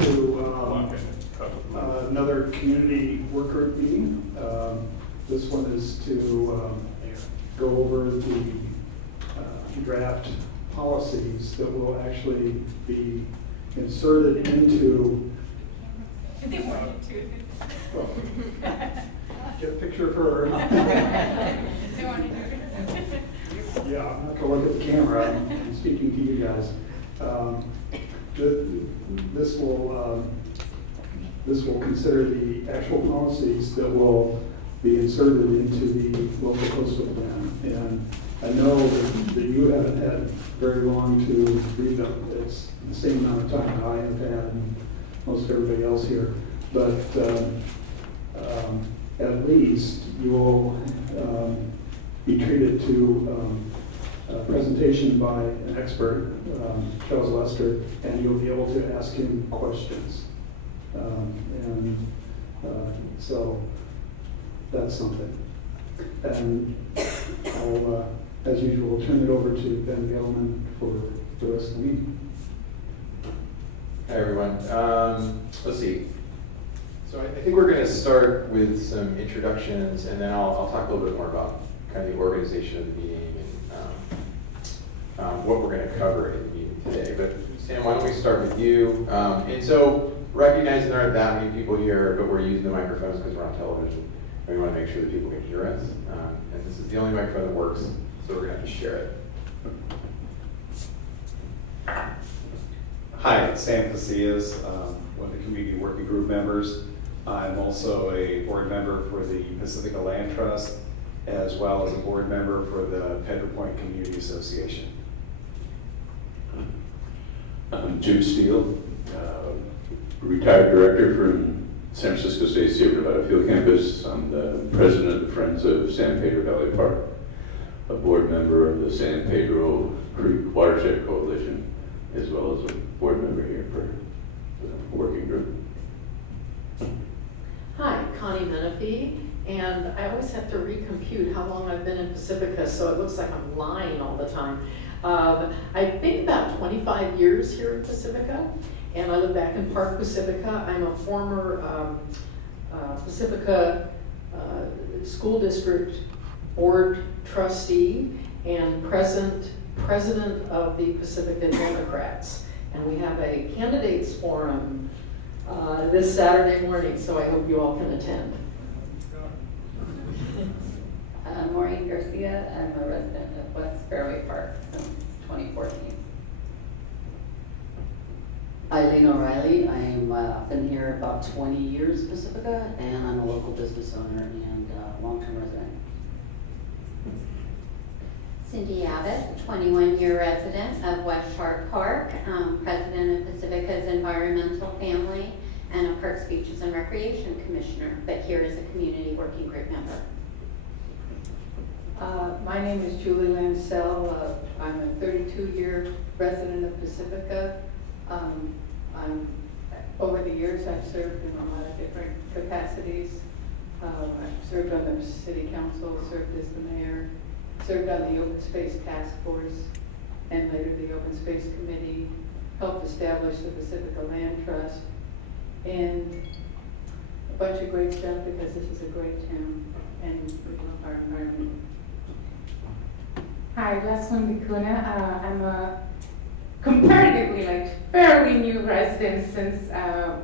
to another community work group meeting. This one is to go over the draft policies that will actually be inserted into. They wanted to. Well, get a picture of her. They wanted to. Yeah, I'm not gonna look at the camera. I'm speaking to you guys. This will consider the actual policies that will be inserted into the local coastal plan. And I know that you haven't had very long to read them. It's the same amount of time I have had and most everybody else here. But at least you will be treated to a presentation by an expert, Charles Lester, and you'll be able to ask him questions. So that's something. And I'll, as usual, turn it over to Ben Gelman for the rest of the meeting. Hi, everyone. Let's see. So I think we're going to start with some introductions, and then I'll talk a little bit more about kind of the organization of the meeting and what we're going to cover in the meeting today. But Sam, why don't we start with you? And so recognizing there aren't that many people here, but we're using the microphones because we're on television, and we want to make sure that people can hear us. And this is the only microphone that works, so we're going to have to share it. Hi, it's Sam Casillas, one of the community working group members. I'm also a board member for the Pacifica Land Trust, as well as a board member for the Pedro Point Community Association. I'm Jim Steele, retired director from San Francisco State Sierra Nevada Field Campus. I'm the president of the Friends of San Pedro Valley Park, a board member of the San Pedro Creek Watershed Coalition, as well as a board member here for the working group. Hi, Connie Menifee, and I always have to recompute how long I've been in Pacifica, so it looks like I'm lying all the time. I've been about 25 years here in Pacifica, and I live back in Park Pacifica. I'm a former Pacifica School District Board trustee and president of the Pacifica Democrats. And we have a candidates forum this Saturday morning, so I hope you all can attend. Maureen Garcia, I'm a resident of West Fairway Park since 2014. Eileen O'Reilly, I've been here about 20 years, Pacifica, and I'm a local business owner and long-term resident. Cindy Abbott, 21-year resident of West Sharp Park, president of Pacifica's Environmental Family, and a Parks, Beaches, and Recreation Commissioner, but here is a community working group member. My name is Julie Lancel. I'm a 32-year resident of Pacifica. Over the years, I've served in a lot of different capacities. I've served on the city council, served as the mayor, served on the Open Space Task Force, and later the Open Space Committee, helped establish the Pacifica Land Trust, and a bunch of great stuff because this is a great town and we love our environment. Hi, Leslyn Vicuna. I'm a comparatively fairly new resident since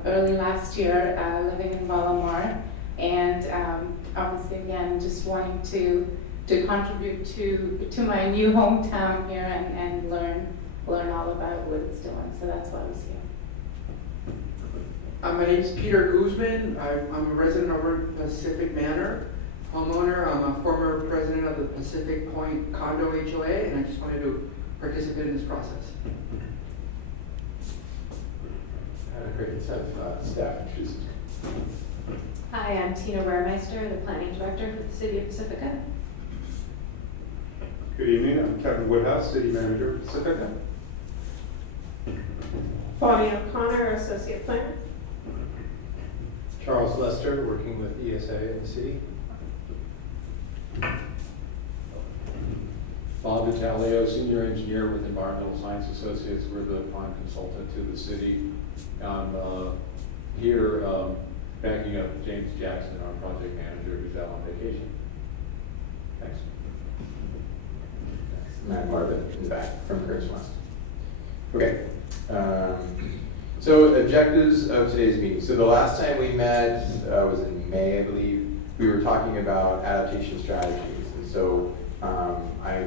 early last year, living in Valamar, and obviously again just wanting to contribute to my new hometown here and learn all about what it's doing. So that's why I was here. My name is Peter Guzman. I'm a resident over Pacific Manor, homeowner. I'm a former president of the Pacific Point Condo HOA, and I just wanted to participate in this process. Great. Let's have staff introduce. Hi, I'm Tina Burmeister, the Planning Director for the City of Pacifica. Good evening, I'm Kevin Woodhouse, City Manager of Pacifica. Bonnie O'Connor, Associate Planner. Charles Lester, working with ESA in the city. Bob Italio, Senior Engineer with Environmental Science Associates. We're the prime consultant to the city on here backing up James Jackson, our project manager, who's out on vacation. Thanks. Matt Marvin in the back from Curtis West. Okay. So objectives of today's meeting. So the last time we met was in May, I believe. We were talking about adaptation strategies. And so I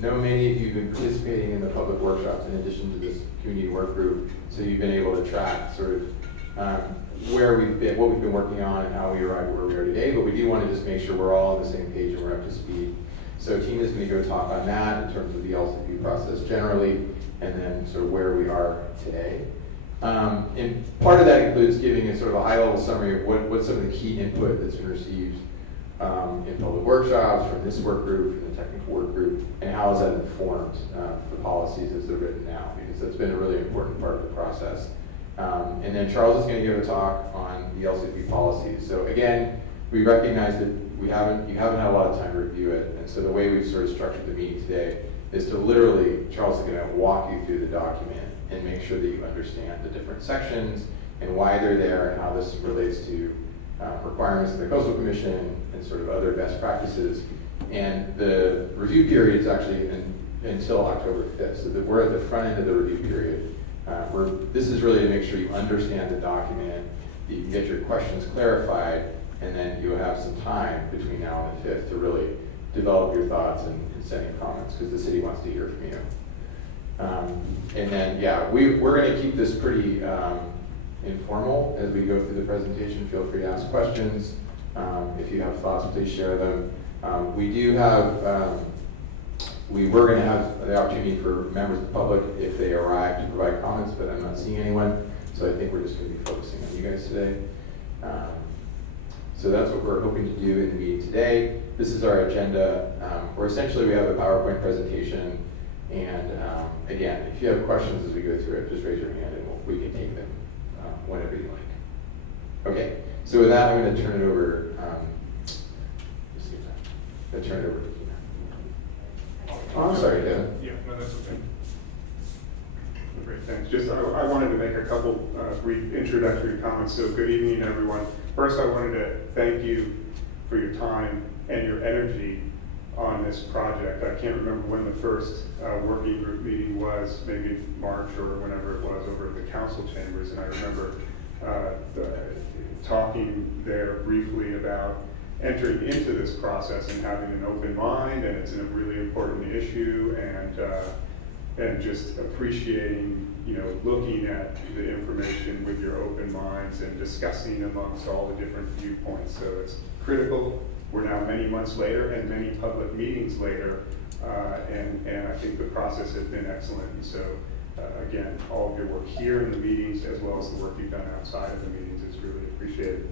know many of you have been participating in the public workshops in addition to this community work group. So you've been able to track sort of where we've been, what we've been working on, and how we arrived where we are today. But we do want to just make sure we're all on the same page and we're up to speed. So Tina's going to go talk on that in terms of the LCP process generally, and then sort of where we are today. And part of that includes giving a sort of a high-level summary of what some of the key input that's been received in public workshops, from this work group, from the technical work group, and how has that informed the policies as they're written now, because that's been a really important part of the process. And then Charles is going to give a talk on the LCP policies. So again, we recognize that you haven't had a lot of time to review it, and so the way we've sort of structured the meeting today is to literally, Charles is going to walk you through the document and make sure that you understand the different sections and why they're there and how this relates to requirements of the Coastal Commission and sort of other best practices. And the review period is actually until October 5th, so that we're at the front end of the review period. This is really to make sure you understand the document, that you can get your questions clarified, and then you have some time between now and the 5th to really develop your thoughts and send in comments, because the city wants to hear from you. And then, yeah, we're going to keep this pretty informal as we go through the presentation. Feel free to ask questions. If you have thoughts, please share them. We were going to have the opportunity for members of the public, if they arrive, to provide comments, but I'm not seeing anyone. So I think we're just going to be focusing on you guys today. So that's what we're hoping to do in the meeting today. This is our agenda, where essentially we have a PowerPoint presentation. And again, if you have questions as we go through it, just raise your hand and we can take them whenever you like. Okay, so with that, I'm going to turn it over. To Tina. Oh, I'm sorry, Devin. Yeah, no, that's okay. Great, thanks. Just, I wanted to make a couple brief introductory comments. So good evening, everyone. First, I wanted to thank you for your time and your energy on this project. I can't remember when the first working group meeting was, maybe March or whenever it was, over at the council chambers. And I remember talking there briefly about entering into this process and having an open mind, and it's a really important issue, and just appreciating, looking at the information with your open minds and discussing amongst all the different viewpoints. So it's critical. We're now many months later and many public meetings later, and I think the process has been excellent. And so again, all of your work here in the meetings, as well as the work you've done outside of the meetings, is really appreciated.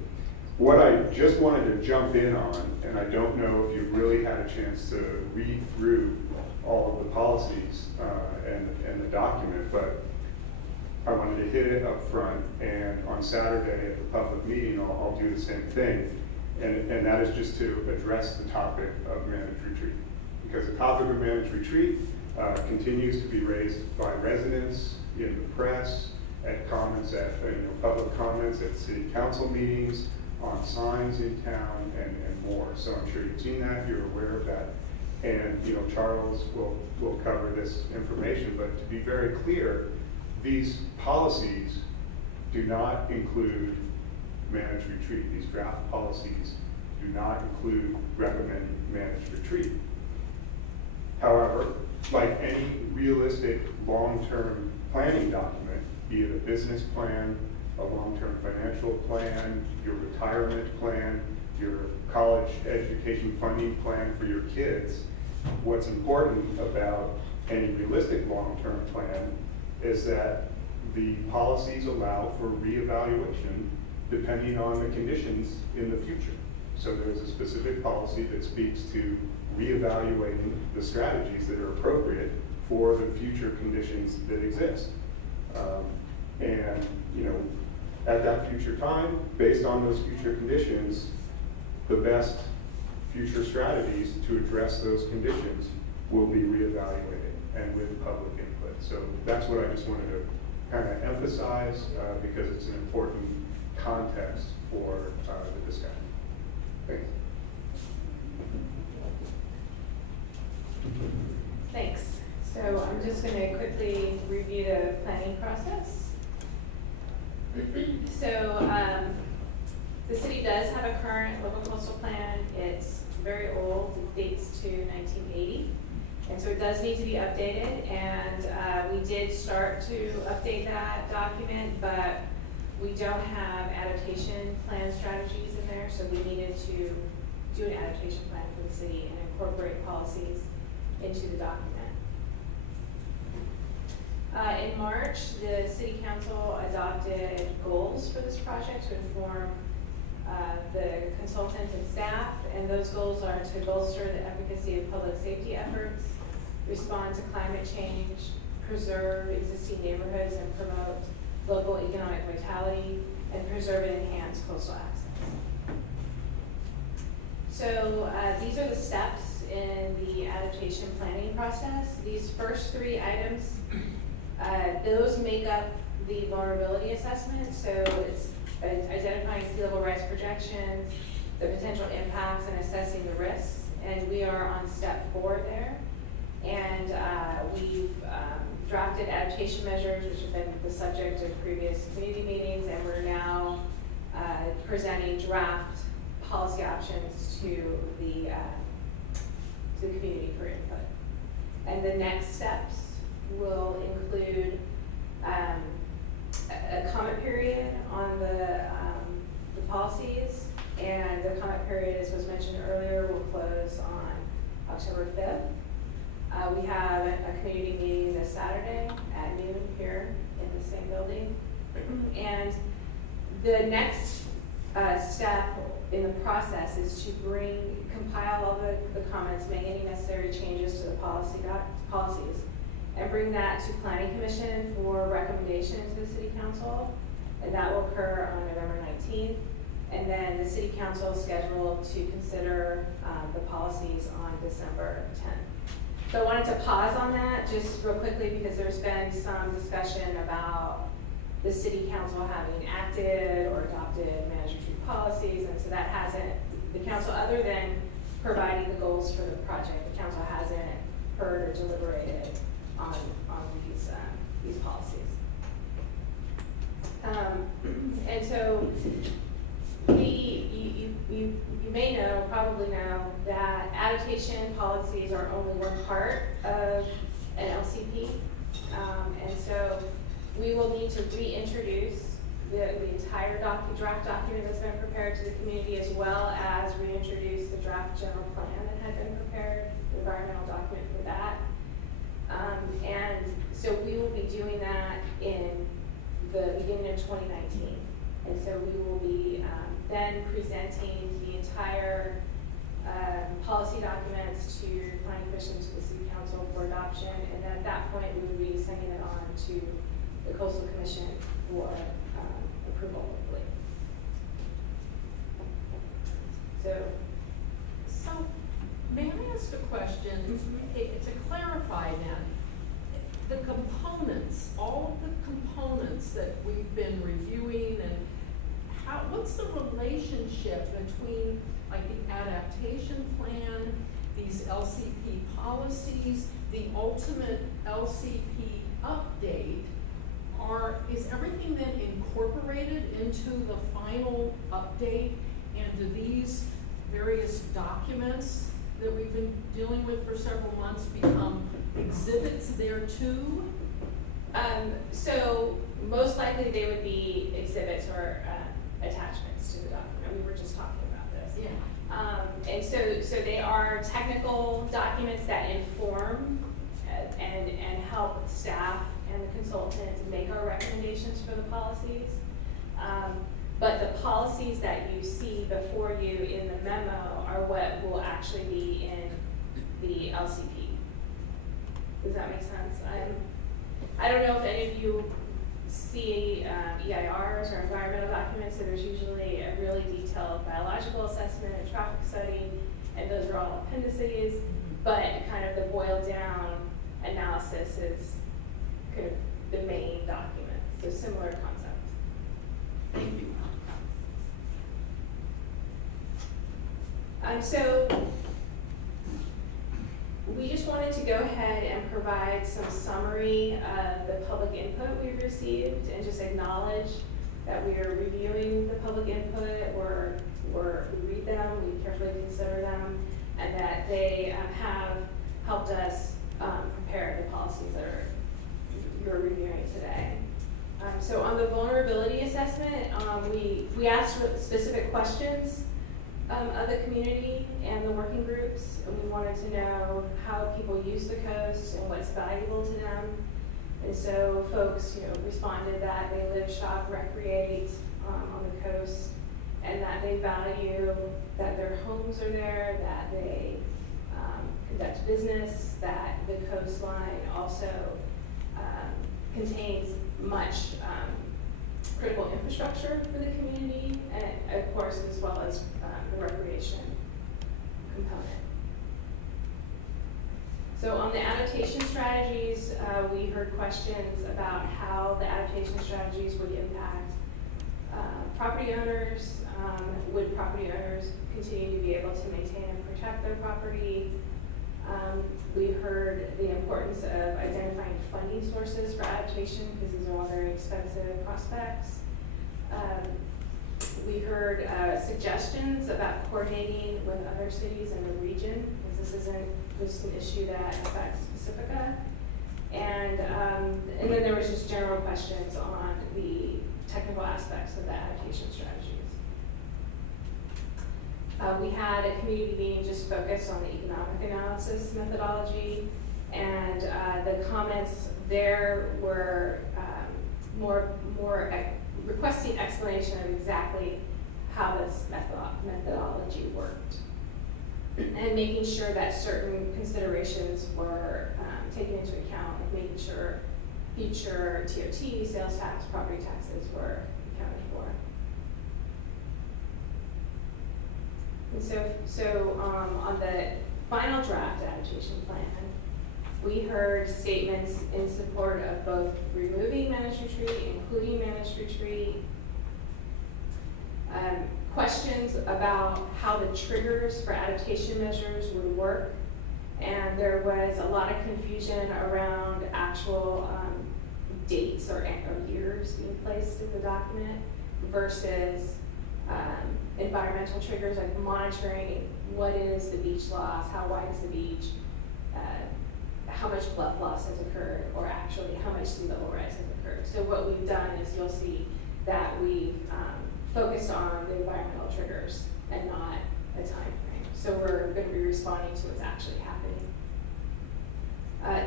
What I just wanted to jump in on, and I don't know if you've really had a chance to read through all of the policies and the document, but I wanted to hit it up front, and on Saturday at the public meeting, I'll do the same thing, and that is just to address the topic of managed retreat, because the topic of managed retreat continues to be raised by residents, in the press, at comments at public comments at city council meetings, on signs in town, and more. So I'm sure you've seen that, you're aware of that. And Charles will cover this information, but to be very clear, these policies do not include managed retreat. These draft policies do not include recommended managed retreat. However, like any realistic long-term planning document, be it a business plan, a long-term financial plan, your retirement plan, your college education funding plan for your kids, what's important about any realistic long-term plan is that the policies allow for reevaluation depending on the conditions in the future. So there's a specific policy that speaks to reevaluating the strategies that are appropriate for the future conditions that exist. And at that future time, based on those future conditions, the best future strategies to address those conditions will be reevaluated and with public input. So that's what I just wanted to kind of emphasize because it's an important context for the discussion. Thanks. Thanks. So I'm just going to quickly review the planning process. So the city does have a current local coastal plan. It's very old. It dates to 1980. And so it does need to be updated. And we did start to update that document, but we don't have adaptation plan strategies in there. So we needed to do an adaptation plan for the city and incorporate policies into the document. In March, the City Council adopted goals for this project to inform the consultant and staff, and those goals are to bolster the efficacy of public safety efforts, respond to climate change, preserve existing neighborhoods and promote local economic vitality, and preserve and enhance coastal access. So these are the steps in the adaptation planning process. These first three items, those make up the vulnerability assessment. So it's identifying sea level rise projections, the potential impacts, and assessing the risks. And we are on step 4 there. And we've drafted adaptation measures, which have been the subject of previous community meetings, and we're now presenting draft policy options to the community for input. And the next steps will include a comment period on the policies, and the comment period, as was mentioned earlier, will close on October 5th. We have a community meeting this Saturday at noon here in the same building. And the next step in the process is to compile all the comments, make any necessary changes to the policies, and bring that to Planning Commission for recommendation to the City Council. And that will occur on November 19th. And then the City Council is scheduled to consider the policies on December 10th. So I wanted to pause on that just real quickly because there's been some discussion about the City Council having acted or adopted management retreat policies, and so that hasn't, the council, other than providing the goals for the project, the council hasn't heard or deliberated on these policies. And so you may know, probably know, that adaptation policies are only one part of an LCP. And so we will need to reintroduce the entire draft document that's been prepared to the community, as well as reintroduce the draft general plan that had been prepared, the environmental document for that. And so we will be doing that in the beginning of 2019. And so we will be then presenting the entire policy documents to the Planning Commission, to the City Council for adoption. And then at that point, we will be sending it on to the Coastal Commission for approval, hopefully. So may I ask a question? To clarify then, the components, all of the components that we've been reviewing, and what's the relationship between like the adaptation plan, these LCP policies, the ultimate LCP update? Is everything then incorporated into the final update? And do these various documents that we've been dealing with for several months become exhibits there too? So most likely they would be exhibits or attachments to the document. We were just talking about this. Yeah. And so they are technical documents that inform and help staff and the consultant make our recommendations for the policies. But the policies that you see before you in the memo are what will actually be in the LCP. Does that make sense? I don't know if any of you see EIRs or environmental documents, so there's usually a really detailed biological assessment and traffic study, and those are all appendices, but kind of the boiled down analysis is kind of the main document. So similar concept. Thank you. So we just wanted to go ahead and provide some summary of the public input we've received and just acknowledge that we are reviewing the public input, we read them, we carefully consider them, and that they have helped us prepare the policies that you're reviewing today. So on the vulnerability assessment, we asked specific questions of the community and the working groups, and we wanted to know how people use the coast and what's valuable to them. And so folks, responded that they live, shop, recreate on the coast, and that they value that their homes are there, that they conduct business, that the coastline also contains much critical infrastructure for the community, and of course, as well as the recreation component. So on the adaptation strategies, we heard questions about how the adaptation strategies would impact property owners. Would property owners continue to be able to maintain and protect their property? We heard the importance of identifying funding sources for adaptation, because these are all very expensive prospects. We heard suggestions about coordinating with other cities in the region, because this isn't just an issue that affects Pacifica. And then there was just general questions on the technical aspects of the adaptation strategies. We had a community meeting just focused on the economic analysis methodology, and the comments there were more requesting explanation of exactly how this methodology worked, and making sure that certain considerations were taken into account, like making sure future TOT, sales tax, property taxes were accounted for. And so on the final draft adaptation plan, we heard statements in support of both removing managed retreat, including managed retreat, questions about how the triggers for adaptation measures would work, and there was a lot of confusion around actual dates or years being placed in the document versus environmental triggers, like monitoring what is the beach loss, how wide is the beach, how much bluff loss has occurred, or actually how much sea level rise has occurred. So what we've done is you'll see that we've focused on the environmental triggers and not a time frame. So we're going to be responding to what's actually happening.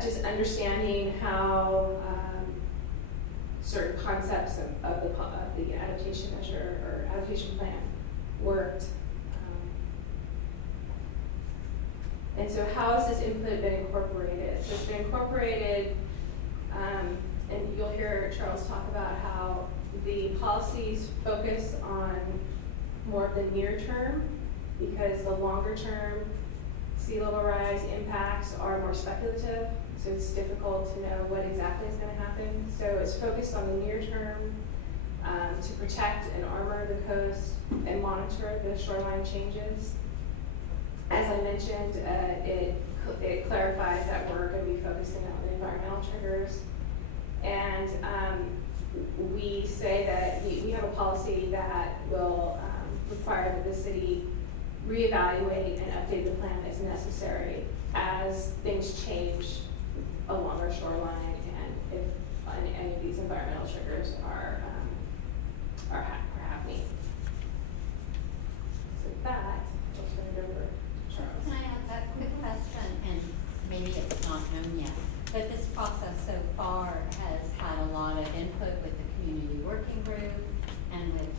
Just understanding how certain concepts of the adaptation measure or adaptation plan worked. And so how has this input been incorporated? So it's been incorporated, and you'll hear Charles talk about how the policies focus on more of the near term, because the longer term sea level rise impacts are more speculative, so it's difficult to know what exactly is going to happen. So it's focused on the near term to protect and armor the coast and monitor the shoreline changes. As I mentioned, it clarifies that we're going to be focusing on the environmental triggers. And we say that we have a policy that will require that the city reevaluate and update the plan as necessary as things change along our shoreline, and if any of these environmental triggers are happening. So with that, I'll turn it over to Charles. Can I ask a quick question, and maybe it's not known yet, but this process so far has had a lot of input with the community working group and with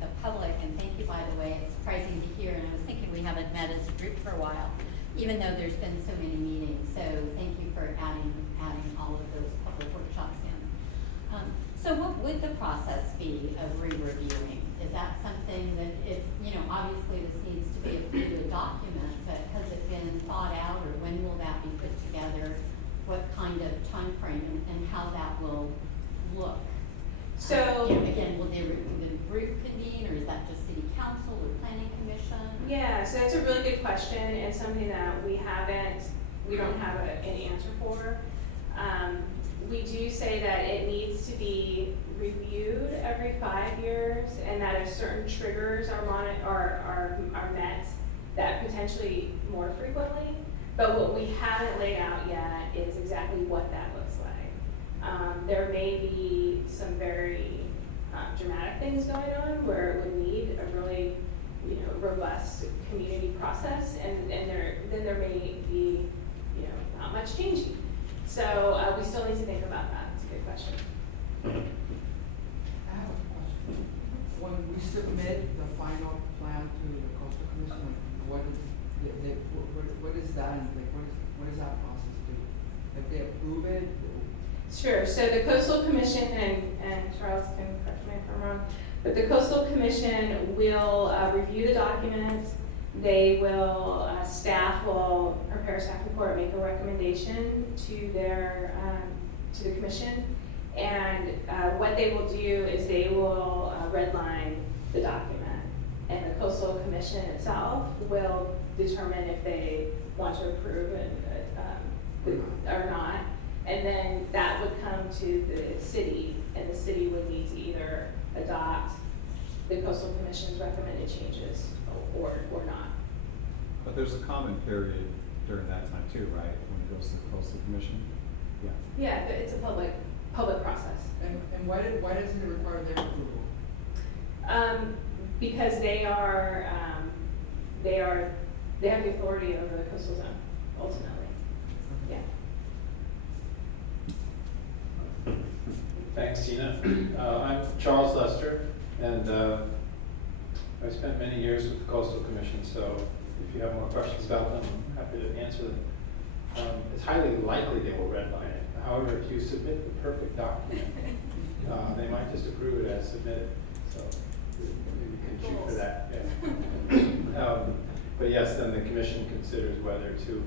the public, and thank you, by the way. It's surprising to hear, and I was thinking we haven't met as a group for a while, even though there's been so many meetings, so thank you for adding all of those public workshops in. So what would the process be of re-reviewing? Is that something that if, obviously this needs to be a fluid document, but has it been thought out, or when will that be put together? What kind of time frame and how that will look? So again, will the group convene, or is that just city council or planning commission? Yeah, so that's a really question and something that we don't have an answer for. We do say that it needs to be reviewed every 5 years, and that if certain triggers are met, that potentially more frequently. But what we haven't laid out yet is exactly what that looks like. There may be some very dramatic things going on where it would need a really, robust community process, and then there may be, not much changing. So we still need to think about that. It's a good question. I have a question. When we submit the final plan to the Coastal Commission, what is that, and what does that process do? If they approve it? Sure. So the Coastal Commission, and Charles can correct me if I'm wrong, but the Coastal Commission will review the document. They will, staff will prepare a staff report, make a recommendation to to the commission, and what they will do is they will redline the document, and the Coastal Commission itself will determine if they want to approve it or not, and then that would come to the city, and the city would need to either adopt the Coastal Commission's recommended changes or not. But there's a comment period during that time too, right, when it goes to the Coastal Commission? Yeah. Yeah, it's a public process. And why doesn't it require their approval? Because they have the authority over the coastal zone, ultimately. Yeah. Thanks, Tina. I'm Charles Lester, and I spent many years with the Coastal Commission, so if you have more questions about them, I'm happy to answer them. It's highly likely they will redline it. However, if you submit the perfect document, they might just approve it as submitted. So you can shoot for that. Yeah. But yes, then the commission considers whether to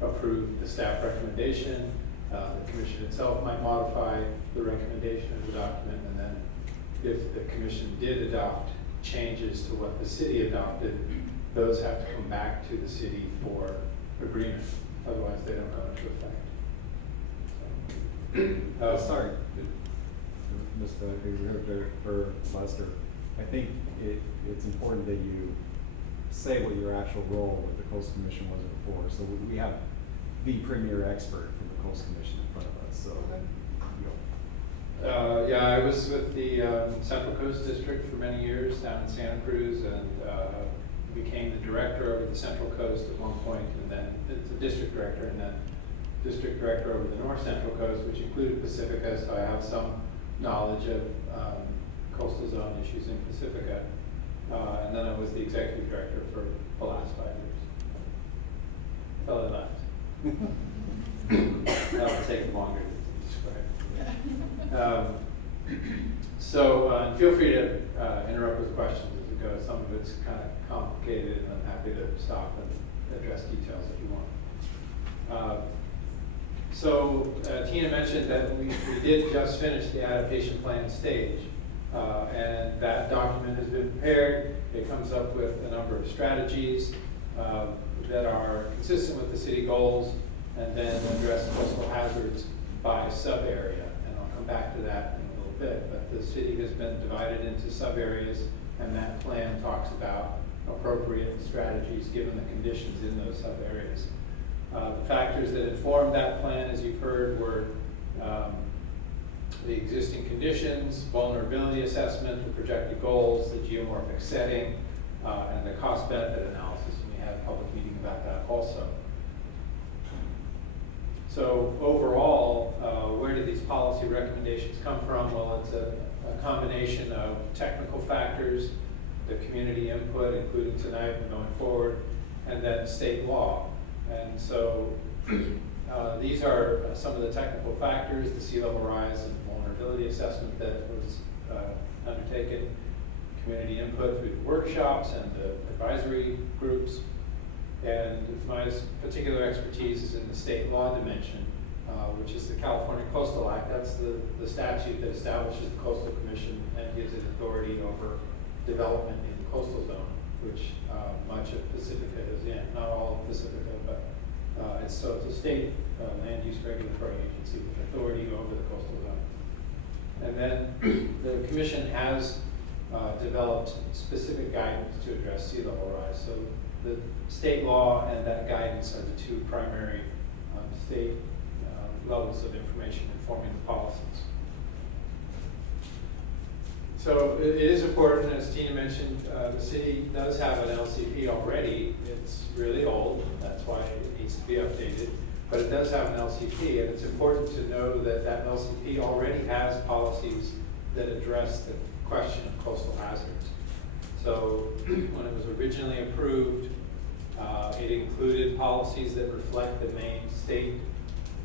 approve the staff recommendation. The commission itself might modify the recommendation of the document, and then if the commission did adopt changes to what the city adopted, those have to come back to the city for agreement. Otherwise, they don't go into effect. Sorry, Mr. for Lester. I think it's important that you say what your actual role with the Coastal Commission was before. So we have the premier expert from the Coastal Commission in front of us. So, yeah, I was with the Central Coast District for many years down in Santa Cruz, and became the director over the Central Coast at one point, and then the district director, and then district director over the North Central Coast, which included Pacifica, so I have some knowledge of coastal zone issues in Pacifica. And then I was the executive director for the last 5 years. Until I left. That'll take longer to describe. So feel free to interrupt with questions as we go. Some of it's kind of complicated, and I'm happy to stop and address details if you want. Tina mentioned that we did just finish the adaptation plan stage, and that document has been prepared. It comes up with a number of strategies that are consistent with the city goals, and then address coastal hazards by sub-area. And I'll come back to that in a little bit. But the city has been divided into sub-areas, and that plan talks about appropriate strategies given the conditions in those sub-areas. The factors that informed that plan, as you've heard, were the existing conditions, vulnerability assessment, the projected goals, the geomorphic setting, and the cost-benefit analysis. And we had a public meeting about that also. So overall, where do these policy recommendations come from? Well, it's a combination of technical factors, the community input, including tonight and going forward, and then state law. And so these are some of the technical factors: the sea level rise and vulnerability assessment that was undertaken, community input through the workshops and the advisory groups. And my particular expertise is in the state law dimension, which is the California Coastal Act. That's the statute that establishes the Coastal Commission and gives it authority over development in the coastal zone, which much of Pacifica is in, not all of Pacifica, but it's a state land use regulatory agency with authority over the coastal zone. And then the commission has developed specific guidance to address sea level rise. So the state law and that guidance are the two primary state levels of information informing the policies. So it is important, as Tina mentioned, the city does have an LCP already. It's really old, that's why it needs to be updated. But it does have an LCP, and it's important to know that that LCP already has policies that address the question of coastal hazards. So when it was originally approved, it included policies that reflect the main state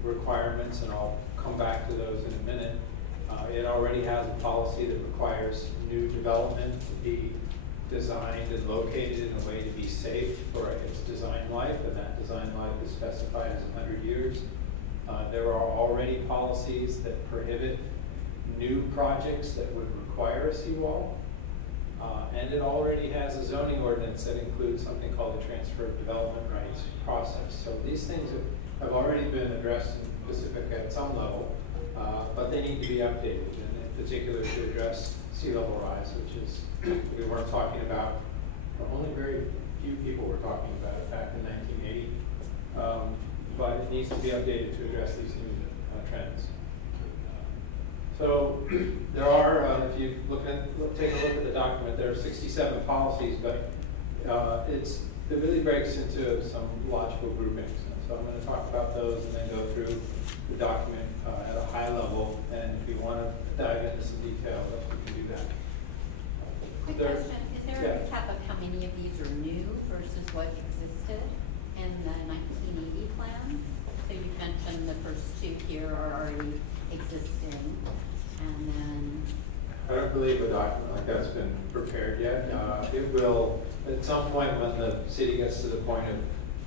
requirements, and I'll come back to those in a minute. It already has a policy that requires new development to be designed and located in a way to be safe for its design life, and that design life is specified as 100 years. There are already policies that prohibit new projects that would require a seawall. And it already has a zoning ordinance that includes something called the transfer of development rights process. So these things have already been addressed in Pacifica at some level, but they need to be updated, and in particular to address sea level rise, which is, we weren't talking about, or only very few people were talking about it back in 1980, but it needs to be updated to address these new trends. So there are, if you take a look at the document, there are 67 policies, but it really breaks into some logical groupings. So I'm going to talk about those and then go through the document at a high level, and if you want to dive into some detail, we can do that. Quick question, is there a recap of how many of these are new versus what existed in the 1980 plan? So you mentioned the first two here are already existing, and then... I don't believe a document like that's been prepared yet. It will, at some point when the city gets to the point of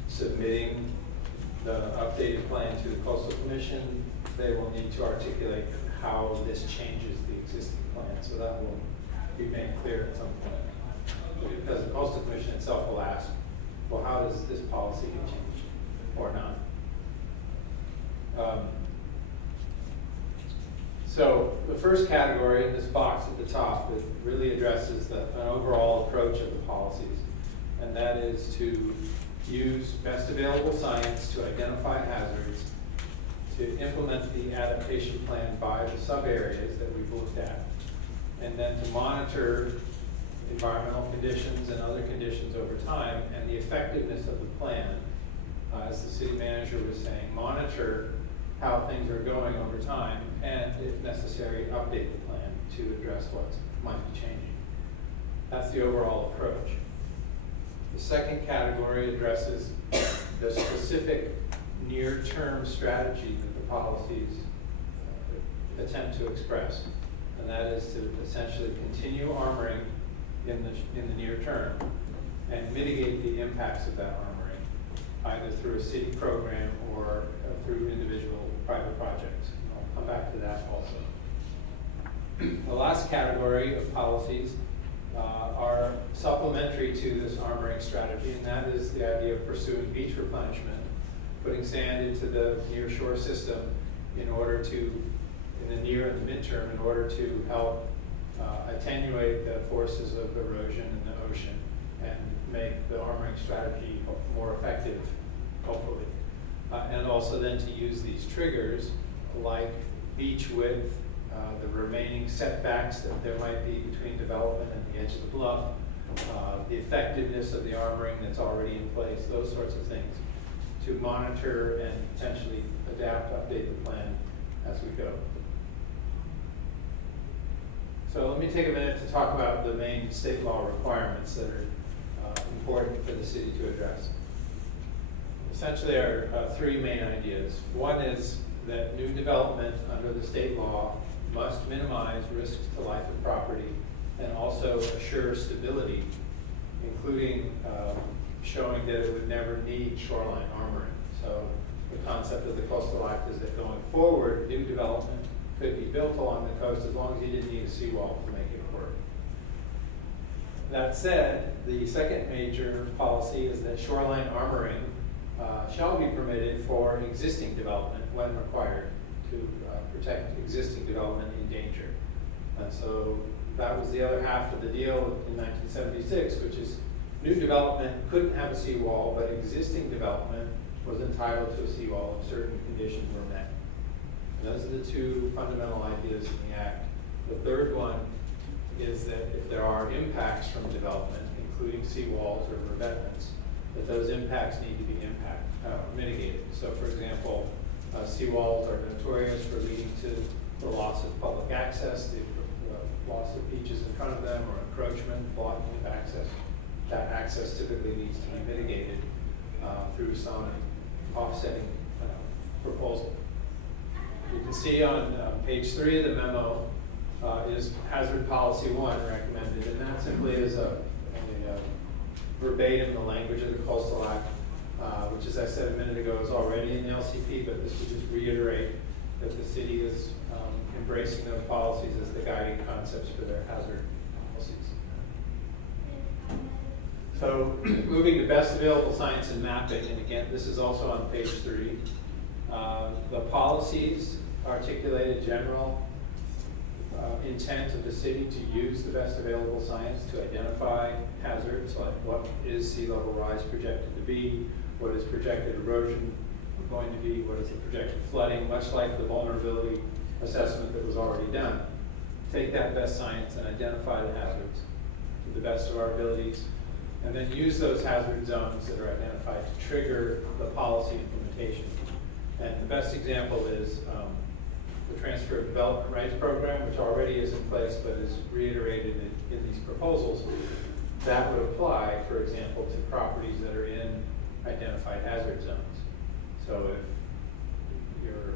submitting the updated plan to the Coastal Commission, they will need to articulate how this changes the existing plan. So that will be made clear at some point. Because the Coastal Commission itself will ask, well, how does this policy get changed or not? So the first category in this box at the top, it really addresses an overall approach of the policies, and that is to use best available science to identify hazards, to implement the adaptation plan by the sub-areas that we've looked at, and then to monitor environmental conditions and other conditions over time and the effectiveness of the plan. As the city manager was saying, monitor how things are going over time, and if necessary, update the plan to address what might be changing. That's the overall approach. The second category addresses the specific near-term strategy that the policies attempt to express, and that is to essentially continue armoring in the near term and mitigate the impacts of that armoring, either through a city program or through individual private projects. And I'll come back to that also. The last category of policies are supplementary to this armoring strategy, and that is the idea of pursuing beach replenishment, putting sand into the near shore system in order to, in the near and the midterm, in order to help attenuate the forces of erosion in the ocean and make the armoring strategy more effective, hopefully. And also then to use these triggers like beach width, the remaining setbacks that there might be between development and the edge of the bluff, the effectiveness of the armoring that's already in place, those sorts of things, to monitor and potentially adapt, update the plan as we go. So let me take a minute to talk about the main state law requirements that are important for the city to address. Essentially, there are three main ideas. One is that new development under the state law must minimize risks to life and property and also assure stability, including showing that it would never need shoreline armoring. So the concept of the Coastal Act is that going forward, new development could be built along the coast as long as you didn't need a seawall to make it work. That said, the second major policy is that shoreline armoring shall be permitted for existing development when required to protect existing development in danger. And so that was the other half of the deal in 1976, which is new development couldn't have a seawall, but existing development was entitled to a seawall if certain conditions were met. And those are the two fundamental ideas in the Act. The third one is that if there are impacts from development, including seawalls or revetments, that those impacts need to be mitigated. So for example, seawalls are notorious for leading to the loss of public access, the loss of beaches in front of them, or encroachment, blocking of access. That access typically needs to be mitigated through some offsetting proposal. You can see on page 3 of the memo is Hazard Policy 1 recommended, and that simply is a verbatim the language of the Coastal Act, which, as I said a minute ago, is already in the LCP, but this would just reiterate that the city is embracing those policies as the guiding concepts for their hazard policies. So moving to best available science and mapping, and again, this is also on page 3. The policies articulated general intent of the city to use the best available science to identify hazards, like what is sea level rise projected to be, what is projected erosion going to be, what is the projected flooding, much like the vulnerability assessment that was already done. Take that best science and identify the hazards to the best of our abilities, and then use those hazard zones that are identified to trigger the policy implementation. And the best example is the Transfer of Development Rights Program, which already is in place but is reiterated in these proposals. That would apply, for example, to properties that are in identified hazard zones. So if your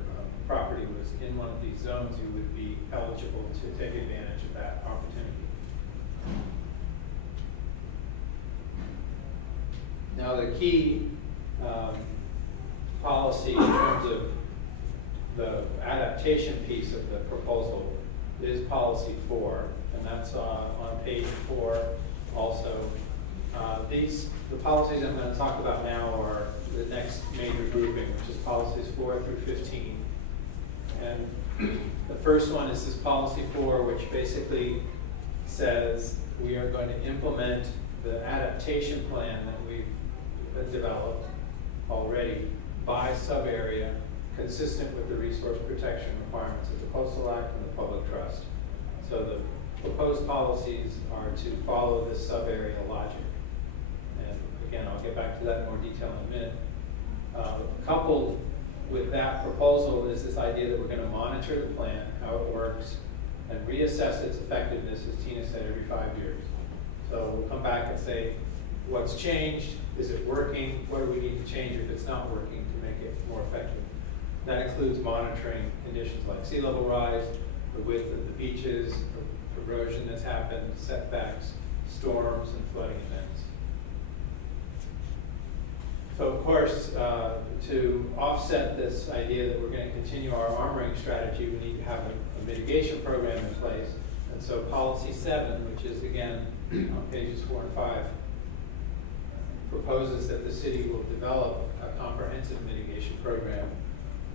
property was in one of these zones, you would be eligible to take advantage of that opportunity. Now the key policy in terms of the adaptation piece of the proposal is policy 4, and that's on page 4 also. The policies I'm going to talk about now are the next major grouping, which is policies 4 through 15. And the first one is this policy 4, which basically says we are going to implement the adaptation plan that we've developed already by sub-area, consistent with the resource protection requirements of the Coastal Act and the Public Trust. So the proposed policies are to follow this sub-area logic. And again, I'll get back to that in more detail in a minute. Coupled with that proposal is this idea that we're going to monitor the plan, how it works, and reassess its effectiveness, as Tina said, every 5 years. So we'll come back and say, what's changed? Is it working? What do we need to change if it's not working to make it more effective? That includes monitoring conditions like sea level rise, the width of the beaches, erosion that's happened, setbacks, storms, and flooding events. So of course, to offset this idea that we're going to continue our armoring strategy, we need to have a mitigation program in place. And so policy 7, which is again on pages 4 and 5, proposes that the city will develop a comprehensive mitigation program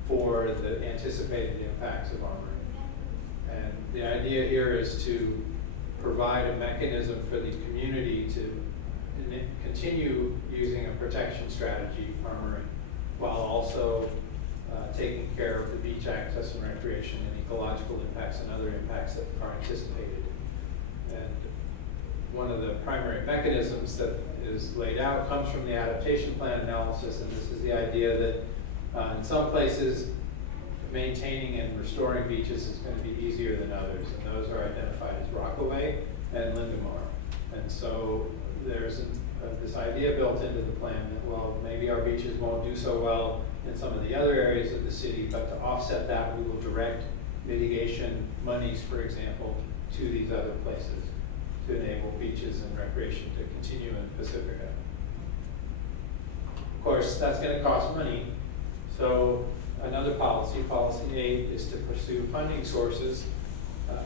for the anticipated impacts of armoring. And the idea here is to provide a mechanism for the community to continue using a protection strategy, armoring, while also taking care of the beach access and recreation and ecological impacts and other impacts that are anticipated. And one of the primary mechanisms that is laid out comes from the adaptation plan analysis, and this is the idea that in some places maintaining and restoring beaches is going to be easier than others, and those are identified as Rockaway and Lindemar. And so there's this idea built into the plan that, well, maybe our beaches won't do so well in some of the other areas of the city, but to offset that, we will direct mitigation monies, for example, to these other places to enable beaches and recreation to continue in Pacifica. Of course, that's going to cost money. So another policy, policy 8, is to pursue funding sources,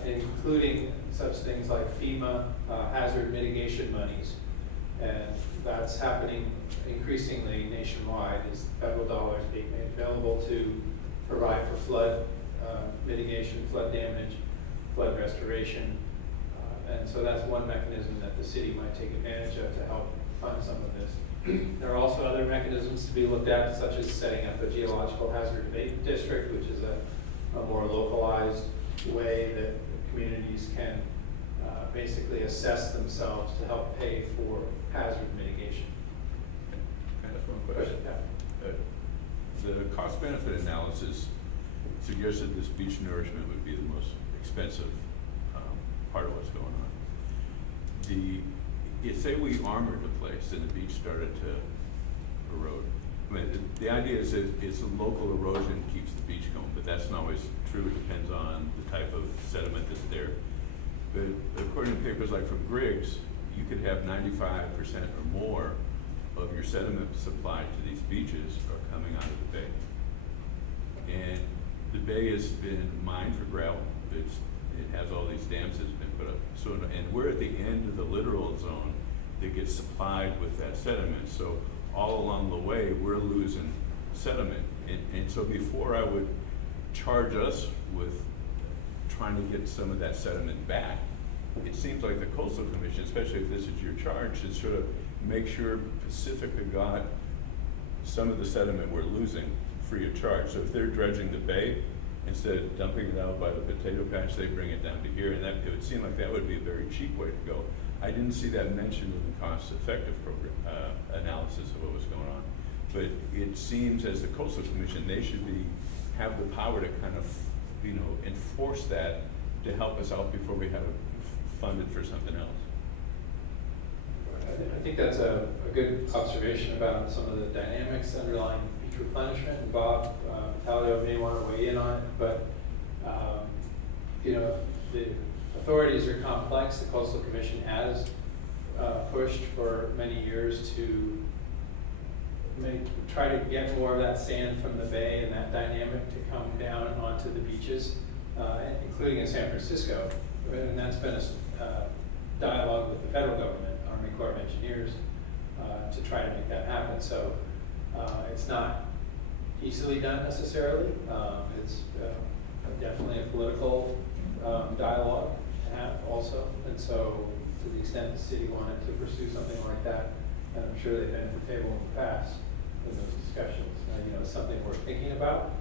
including such things like FEMA hazard mitigation monies. And that's happening increasingly nationwide as federal dollars being made available to provide for flood mitigation, flood damage, flood restoration. And so that's one mechanism that the city might take advantage of to help fund some of this. There are also other mechanisms to be looked at, such as setting up a geological hazard abatement district, which is a more localized way that communities can basically assess themselves to help pay for hazard mitigation. Can I ask one question? The cost benefit analysis suggested this beach nourishment would be the most expensive part of what's going on. Say we armored the place and the beach started to erode. I mean, the idea is that it's a local erosion keeps the beach going, but that's not always true. It depends on the type of sediment that's there. But according to papers like from Griggs, you could have 95% or more of your sediment supply to these beaches are coming out of the bay. And the bay has been mined for gravel. It has all these dams that's been put up. So, and we're at the end of the littoral zone that gets supplied with that sediment. So all along the way, we're losing sediment. And so before I would charge us with trying to get some of that sediment back, it seems like the Coastal Commission, especially if this is your charge, should sort of make sure Pacifica got some of the sediment we're losing free of charge. So if they're dredging the bay, instead of dumping it out by the potato patch, they bring it down to here, and that it would seem like that would be a very cheap way to go. I didn't see that mentioned in the cost-effective program analysis of what was going on, but it seems as the Coastal Commission, they should have the power to kind of, enforce that to help us out before we have it funded for something else. I think that's a good observation about some of the dynamics underlying beach replenishment. And Bob Talio may want to weigh in on it, but the authorities are complex. The Coastal Commission has pushed for many years to try to get more of that sand from the bay and that dynamic to come down onto the beaches, including in San Francisco. And that's been a dialogue with the federal government, Army Corps of Engineers, to try to make that happen. So it's not easily done necessarily. It's definitely a political dialogue to have also. And so to the extent the city wanted to pursue something like that, and I'm sure they've been at the table in the past in those discussions, it's something we're thinking about.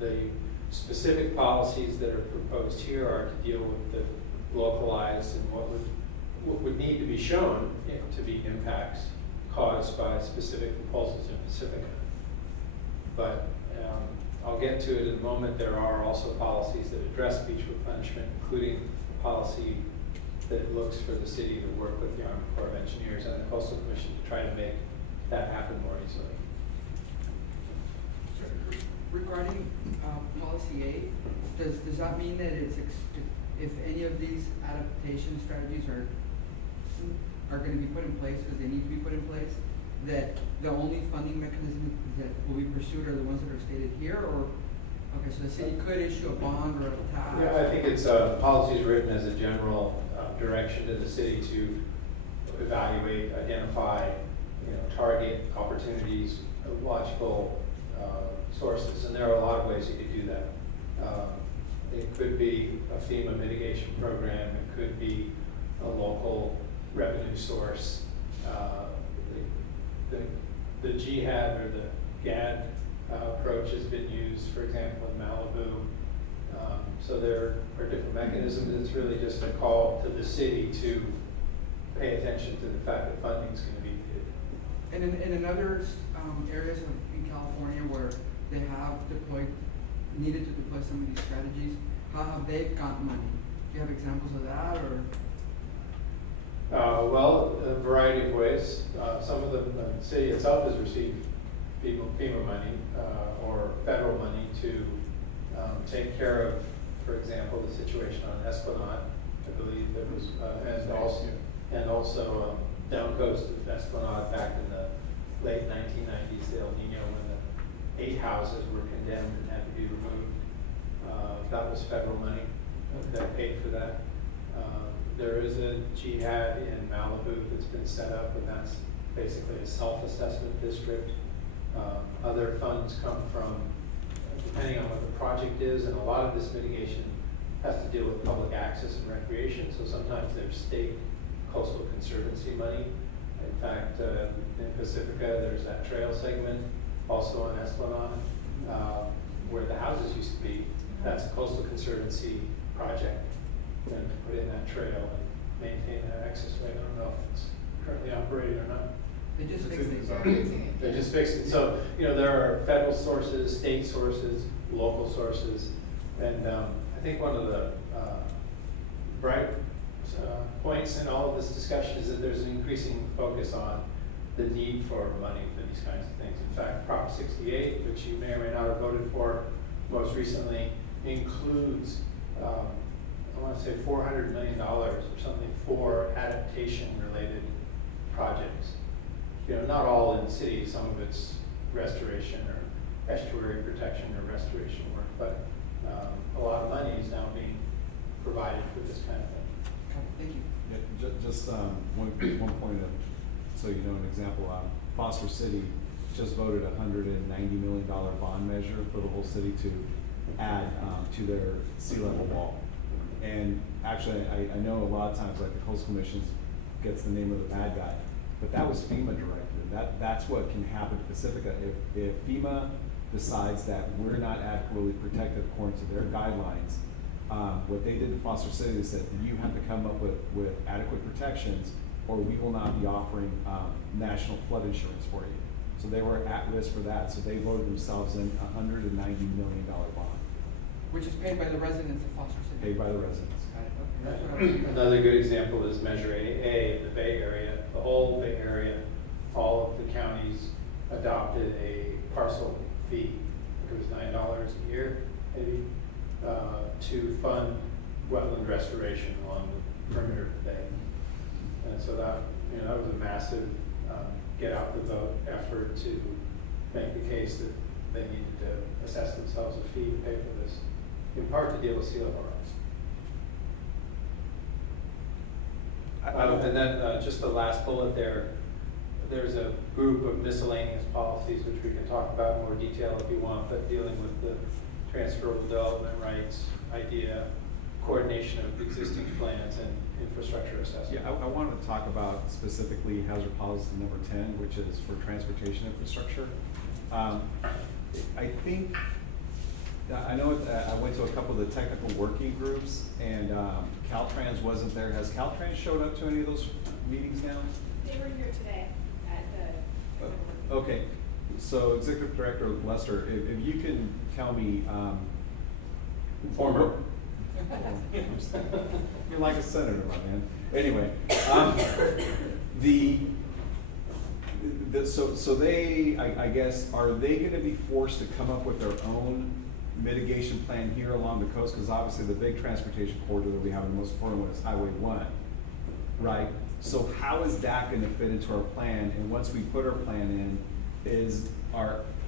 The specific policies that are proposed here are to deal with the localized and what would need to be shown to be impacts caused by specific proposals in Pacifica. But I'll get to it in a moment. There are also policies that address beach replenishment, including a policy that looks for the city to work with the Army Corps of Engineers and the Coastal Commission to try to make that happen more easily. Regarding policy A, does that mean that if any of these adaptation strategies are going to be put in place, because they need to be put in place, that the only funding mechanism that will be pursued are the ones that are stated here, or okay, so the city could issue a bond or a tax? Yeah, I think it's policies written as a general direction to the city to evaluate, identify, target opportunities, logical sources, and there are a lot of ways you could do that. It could be a FEMA mitigation program. It could be a local revenue source. The GHAD or the GAD approach has been used, for example, in Malibu. So there are different mechanisms. It's really just a call to the city to pay attention to the fact that funding is going to be needed. And in other areas in California where they have needed to deploy some of these strategies, how have they gotten money? Do you have examples of that, or? Well, a variety of ways. Some of them, the city itself has received FEMA money or federal money to take care of, for example, the situation on Esplanade. I believe there was, and also down coast of Esplanade back in the late 1990s, the El Nino, when the 8 houses were condemned and had to be removed. That was federal money that paid for that. There is a jihad in Malibu that's been set up, and that's basically a self-assessment district. Other funds come from, depending on what the project is, and a lot of this mitigation has to deal with public access and recreation, so sometimes there's state coastal conservancy money. In fact, in Pacifica, there's that trail segment, also on Esplanade, where the houses used to be. That's a coastal conservancy project, and to put in that trail and maintain that access way. I don't know if it's currently operating or not. They just It's fixed in it. design. They're fixing it. They just fixed it. So, there are federal sources, state sources, local sources, and I think one of the bright points in all of this discussion is that there's an increasing focus on the need for money for these kinds of things. In fact, Prop 68, which you may or may not have voted for most recently, includes, I want to say $400 million or something for adaptation-related projects. Not all in cities, some of it's restoration or estuary protection or restoration work, but a lot of money is now being provided for this kind of thing. Thank you. Yeah, just one point of, so you know, an example, Foster City just voted a $190 million bond measure for the whole city to add to their sea level wall. And actually, I know a lot of times, like the Coastal Commission gets the name of the bad guy, but that was FEMA directed. That's what can happen to Pacifica. If FEMA decides that we're not adequately protected according to their guidelines, what they did to Foster City is that you have to come up with adequate protections, or we will not be offering national flood insurance for you. So they were at risk for that. So they voted themselves in a $190 million bond. Which is paid by the residents of Foster City. Paid by the residents. Got it, okay, that's what I was. Another good example is Measure AA in the Bay Area. The whole Bay Area, all of the counties adopted a parcel fee. It was $9 a year, maybe, to fund wetland restoration along the perimeter of the bay. And so that, that was a massive get out the vote effort to make the case that they needed to assess themselves a fee to pay for this, in part to deal with sea level rise. And then just the last bullet there, there's a group of miscellaneous policies which we can talk about in more detail if you want, but dealing with the transferable development rights idea, coordination of existing plans, and infrastructure assessment. Yeah, I wanted to talk about specifically hazard policy number 10, which is for transportation infrastructure. I think, I know I went to a couple of the technical working groups, and Caltrans wasn't there. Has Caltrans showed up to any of those meetings now? They were here today at the. Okay, so Executive Director Lester, if you can tell me. Former. You're like a senator, my man. Anyway, so they, I guess, are they going to be forced to come up with their own mitigation plan here along the coast? Because obviously the big transportation corridor that we have, the most important one, is Highway 1, right? So how is that going to fit into our plan? And once we put our plan in,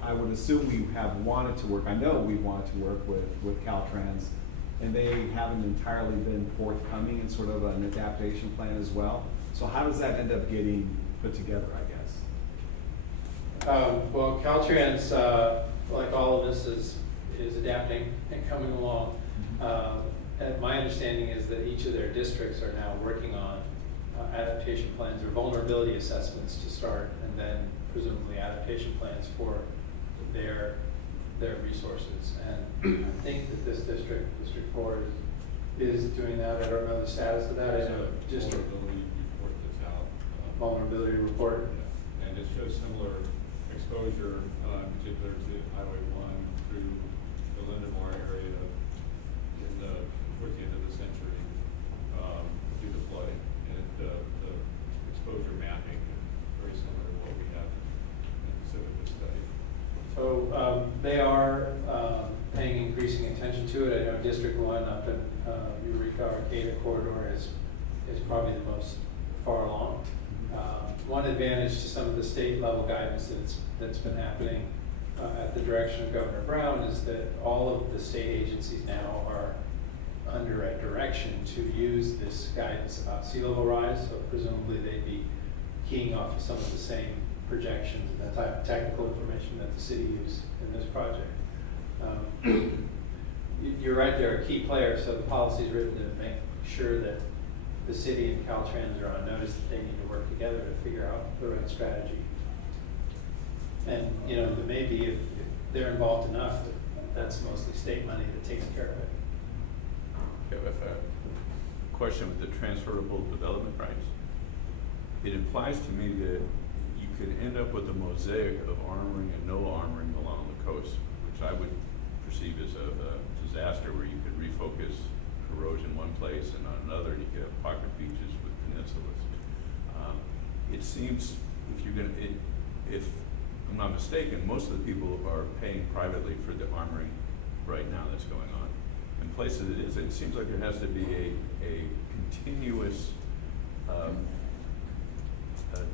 I would assume we have wanted to work, I know we've wanted to work with Caltrans, and they haven't entirely been forthcoming in sort of an adaptation plan as well. So how does that end up getting put together, I guess? Well, Caltrans, like all of this, is adapting and coming along. And my understanding is that each of their districts are now working on adaptation plans or vulnerability assessments to start, and then presumably adaptation plans for their resources. And I think that this District 4 is doing that. I don't know the status of that. I know district vulnerability report that's out. Vulnerability report. Yeah. And it shows similar exposure, in particular to Highway 1 through the Lindenmore area towards the end of the century, due to flooding. And the exposure mapping is very similar to what we have in the Pacifica study. So they are paying increasing attention to it. I know District 1 up in Eureka Arcata corridor is probably the most far along. One advantage to some of the state level guidance that's been happening at the direction of Governor Brown is that all of the state agencies now are under a direction to use this guidance about sea level rise, so presumably they'd be keying off of some of the same projections and that type of technical information that the city used in this project. You're right, they're a key player, so the policy is written to make sure that the city and Caltrans are on notice that they need to work together to figure out the right strategy. And, you know, there may be, if they're involved enough, that's mostly state money that takes care of it. I have a question with the transferable development rights. It implies to me that you could end up with a mosaic of armoring and no armoring along the coast, which I would perceive as a disaster, where you could refocus erosion one place and on another, you could have pocket beaches with peninsulas. It seems if you're gonna, if I'm not mistaken, most of the people are paying privately for the armoring right now that's going on. In places it seems like there has to be a continuous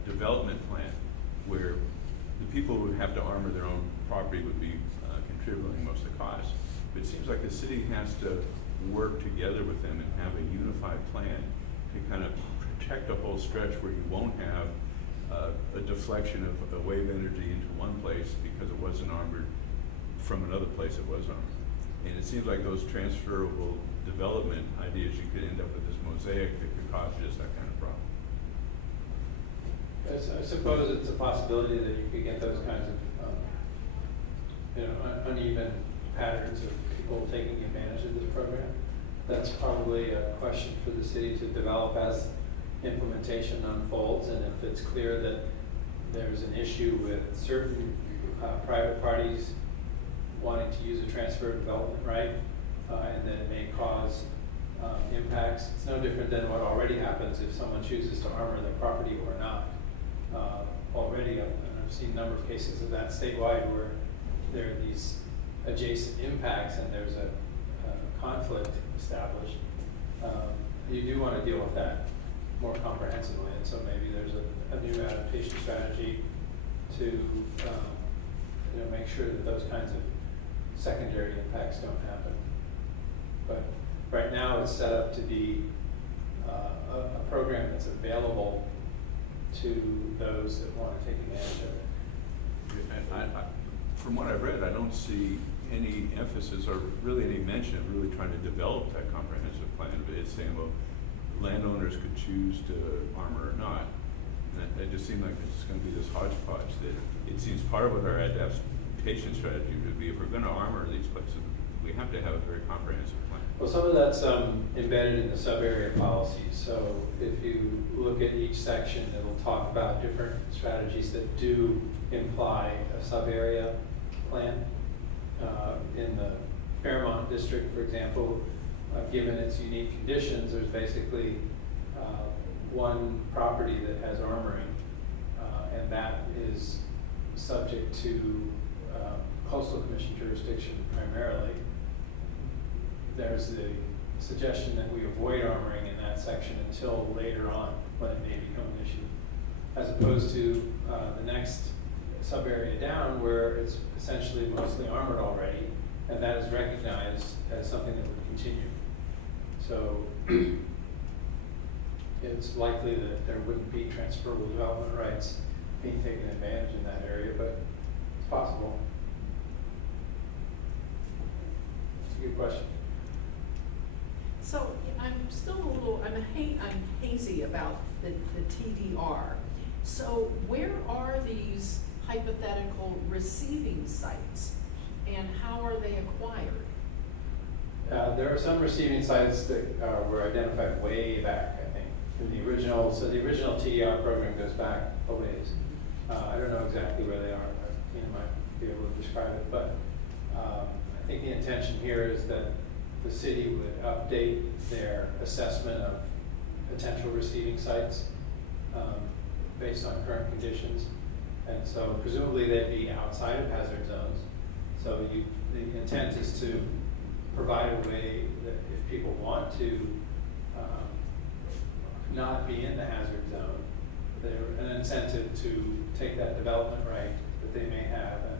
development plan where the people who have to armor their own property would be contributing most of the cost. But it seems like the city has to work together with them and have a unified plan to kind of protect a whole stretch where you won't have a deflection of a wave energy into one place because it wasn't armored from another place it was armored. And it seems like those transferable development ideas, you could end up with this mosaic that could cause just that kind of problem. I suppose it's a possibility that you could get those kinds of, you know, uneven patterns of people taking advantage of this program. That's probably a question for the city to develop as implementation unfolds, and if it's clear that there's an issue with certain private parties wanting to use a transfer development right, and that it may cause impacts. It's no different than what already happens if someone chooses to armor their property or not. Already, I've seen a number of cases of that statewide where there are these adjacent impacts and there's a conflict established. You do want to deal with that more comprehensively, and so maybe there's a new adaptation strategy to you know, make sure that those kinds of secondary impacts don't happen. But right now it's set up to be a program that's available to those that want to take advantage of it. And from what I've read, I don't see any emphasis or really any mention of really trying to develop that comprehensive plan. But it's saying, well, landowners could choose to armor or not. And it just seemed like it's going to be this hodgepodge that it seems part of what our adaptation strategy would be. If we're going to armor these places, we have to have a very comprehensive plan. Well, some of that's embedded in the sub-area policies. So if you look at each section, it'll talk about different strategies that do imply a sub-area plan. In the Fairmont district, for example, given its unique conditions, there's basically one property that has armoring, and that is subject to coastal commission jurisdiction primarily. There's the suggestion that we avoid armoring in that section until later on when it may become an issue, as opposed to the next sub-area down where it's essentially mostly armored already, and that is recognized as something that would continue. So it's likely that there wouldn't be transferable development rights being taken advantage in that area, but it's possible. It's a good question. So I'm still a little, I'm hazy about the TDR. So where are these hypothetical receiving sites and how are they acquired? There are some receiving sites that were identified way back, I think, in the original. So the original TDR program goes back a ways. I don't know exactly where they are. You might be able to describe it, but I think the intention here is that the city would update their assessment of potential receiving sites based on current conditions. And so presumably they'd be outside of hazard zones. So the intent is to provide a way that if people want to not be in the hazard zone, there's an incentive to take that development right that they may have and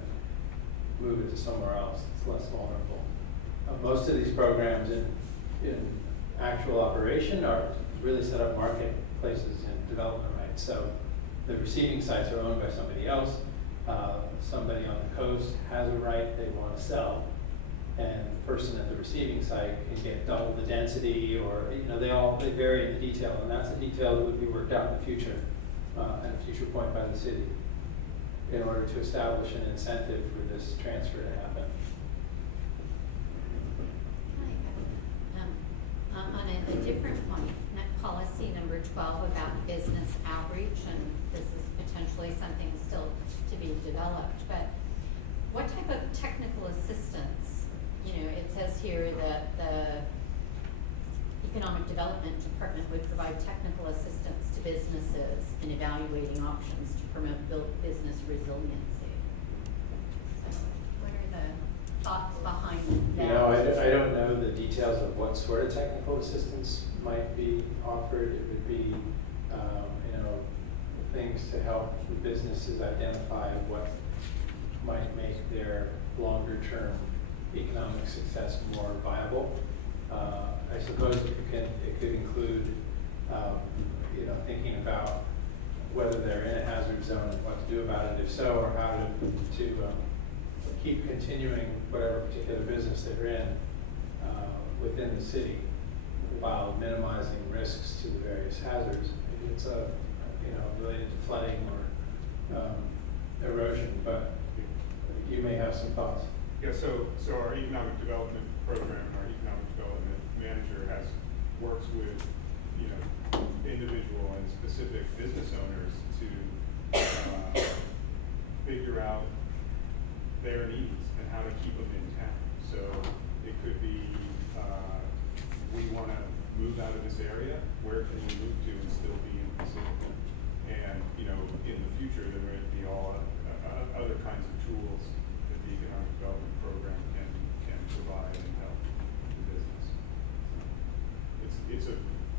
move it to somewhere else that's less vulnerable. Most of these programs in in actual operation are really set up marketplaces and development rights. So the receiving sites are owned by somebody else. Somebody on the coast has a right they want to sell, and the person at the receiving site can get double the density, or they vary in the detail, and that's a detail that would be worked out in the future, at a future point by the city, in order to establish an incentive for this transfer to happen. On a different point, policy number 12 about business outreach, and this is potentially something still to be developed, but what type of technical assistance? It says here that the Economic Development Department would provide technical assistance to businesses in evaluating options to promote business resiliency. So what are the thoughts behind that? I don't know the details of what sort of technical assistance might be offered. It would be, things to help the businesses identify what might make their longer-term economic success more viable. I suppose it could include, thinking about whether they're in a hazard zone and what to do about it, if so, or how to keep continuing whatever particular business they're in within the city while minimizing risks to the various hazards. Maybe it's related to flooding or erosion, but you may have some thoughts. Yeah, so our economic development program, our economic development manager works with, individual and specific business owners to figure out their needs and how to keep them in town. So it could be, we want to move out of this area, where can we move to and still be in Pacifica? And, in the future, there may be all other kinds of tools that the economic development program can provide and help the business.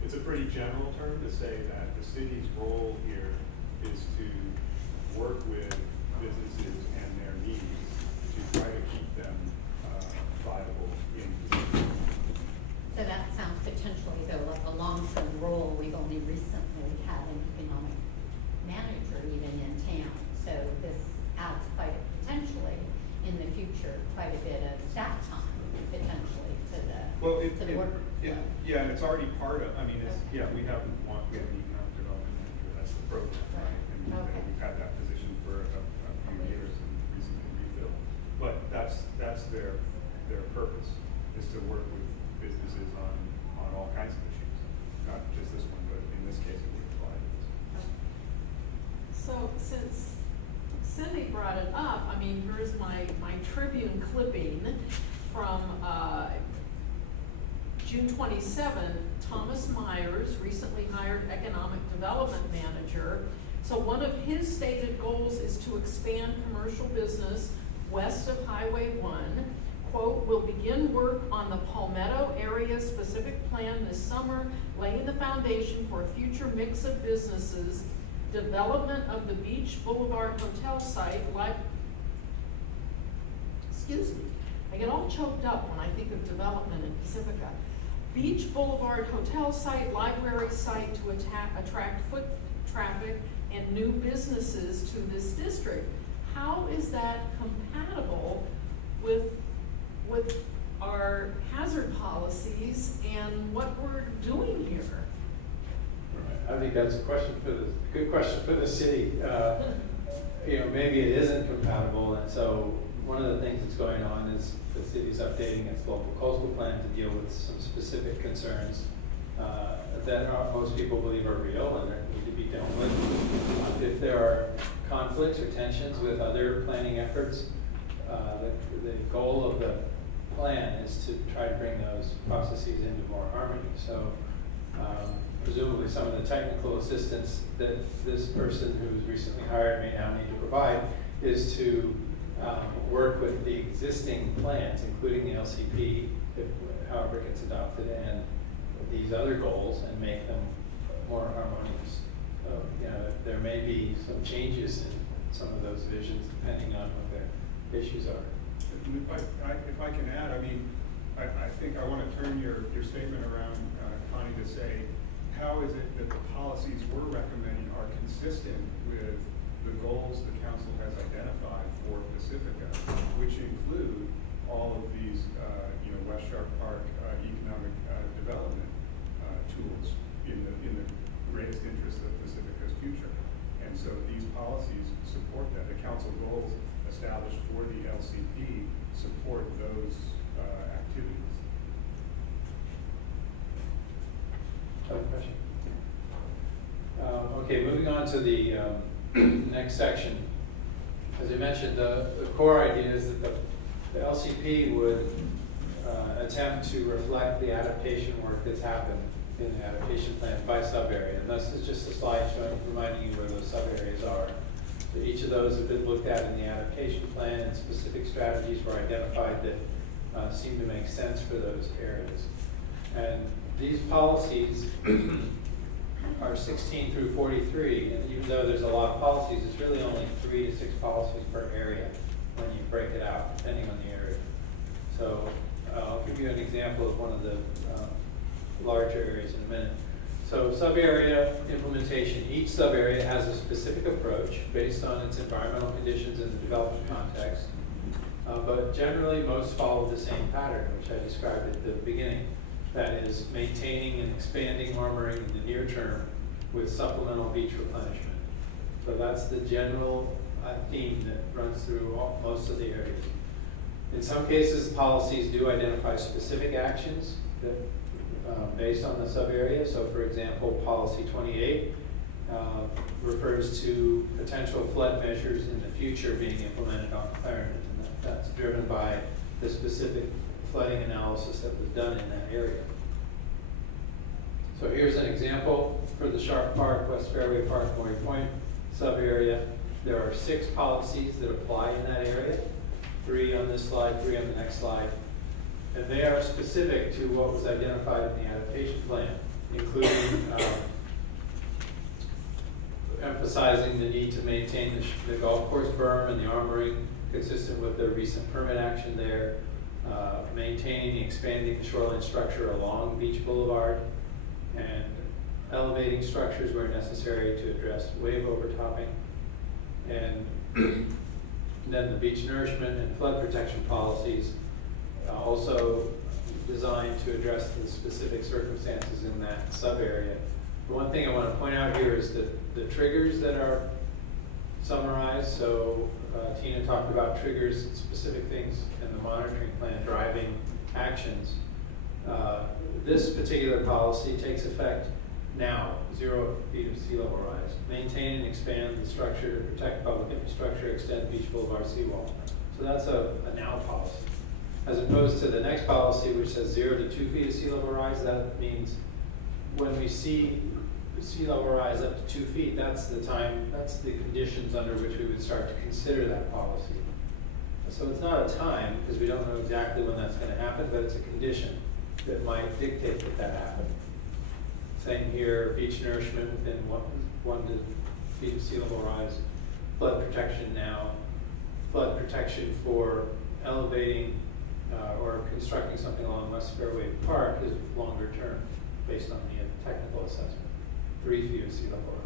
It's a pretty general term to say that the city's role here is to work with businesses and their needs to try to keep them viable in Pacifica. So that sounds potentially though like a long-term role. We've only recently had an economic manager even in town. So this adds potentially in the future quite a bit of staff time potentially to the work. Yeah, and it's already part of. We have an economic development manager. That's the program, right? And we've had that position for a few years and recently refilled. But that's their purpose is to work with businesses on all kinds of issues, not just this one, but in this case it would apply to this one. So since Cindy brought it up, here's my Tribune clipping from June 27. Thomas Myers, recently hired economic development manager. So one of his stated goals is to expand commercial business west of Highway 1. Quote, "We'll begin work on the Palmetto area specific plan this summer, laying the foundation for a future mix of businesses, development of the Beach Boulevard Hotel site, excuse me, I get all choked up when I think of development in Pacifica. Beach Boulevard Hotel site, library site to attract foot traffic and new businesses to this district." How is that compatible with our hazard policies and what we're doing here? I think that's a good question for the city. Maybe it isn't compatible, and so one of the things that's going on is the city's updating its local coastal plan to deal with some specific concerns that most people believe are real and that need to be dealt with. If there are conflicts or tensions with other planning efforts, the goal of the plan is to try to bring those processes into more harmony. So presumably some of the technical assistance that this person who was recently hired may now need to provide is to work with the existing plans, including the LCP, however it gets adopted, and these other goals, and make them more harmonious. So, there may be some changes in some of those visions depending on what their issues are. If I can add, I think I want to turn your statement around, Connie, to say, how is it that the policies we're recommending are consistent with the goals the council has identified for Pacifica, which include all of these, West Sharp Park economic development tools in the greatest interest of Pacifica's future. And so these policies support that. The council goals established for the LCP support those activities. Other question? Okay, moving on to the next section. As I mentioned, the core idea is that the LCP would attempt to reflect the adaptation work that's happened in the adaptation plan by sub-area. And this is just a slide showing, reminding you where those sub-areas are. So each of those have been looked at in the adaptation plan, and specific strategies were identified that seem to make sense for those areas. And these policies are 16 through 43, and even though there's a lot of policies, it's really only 3 to 6 policies per area when you break it out, depending on the area. So I'll give you an example of one of the larger areas in a minute. So sub-area implementation. Each sub-area has a specific approach based on its environmental conditions and the development context. But generally, most follow the same pattern, which I described at the beginning. That is maintaining and expanding armoring in the near term with supplemental beach replenishment. So that's the general theme that runs through most of the areas. In some cases, policies do identify specific actions that, based on the sub-area. So for example, policy 28 refers to potential flood measures in the future being implemented on Clarendon. And that's driven by the specific flooding analysis that was done in that area. So here's an example for the Sharp Park, West Fairway Park, Maury Point sub-area. There are 6 policies that apply in that area. 3 on this slide, 3 on the next slide. And they are specific to what was identified in the adaptation plan, including emphasizing the need to maintain the golf course berm and the armoring consistent with the recent permit action there, maintaining and expanding the shoreline structure along Beach Boulevard, and elevating structures where necessary to address wave overtopping, and then the beach nourishment and flood protection policies also designed to address the specific circumstances in that sub-area. The one thing I want to point out here is that the triggers that are summarized, so Tina talked about triggers and specific things in the monitoring plan driving actions. This particular policy takes effect now, 0 feet of sea level rise. Maintain and expand the structure to protect public infrastructure, extend Beach Boulevard seawall. So that's a now policy. As opposed to the next policy, which says 0 to 2 feet of sea level rise, that means when we see sea level rise up to 2 feet, that's the time, that's the conditions under which we would start to consider that policy. So it's not a time, because we don't know exactly when that's going to happen, but it's a condition that might dictate that that happens. Same here, beach nourishment within 1 to 2 feet of sea level rise, flood protection now, flood protection for elevating or constructing something along West Fairway Park is longer term, based on the technical assessment. 3 feet of sea level rise.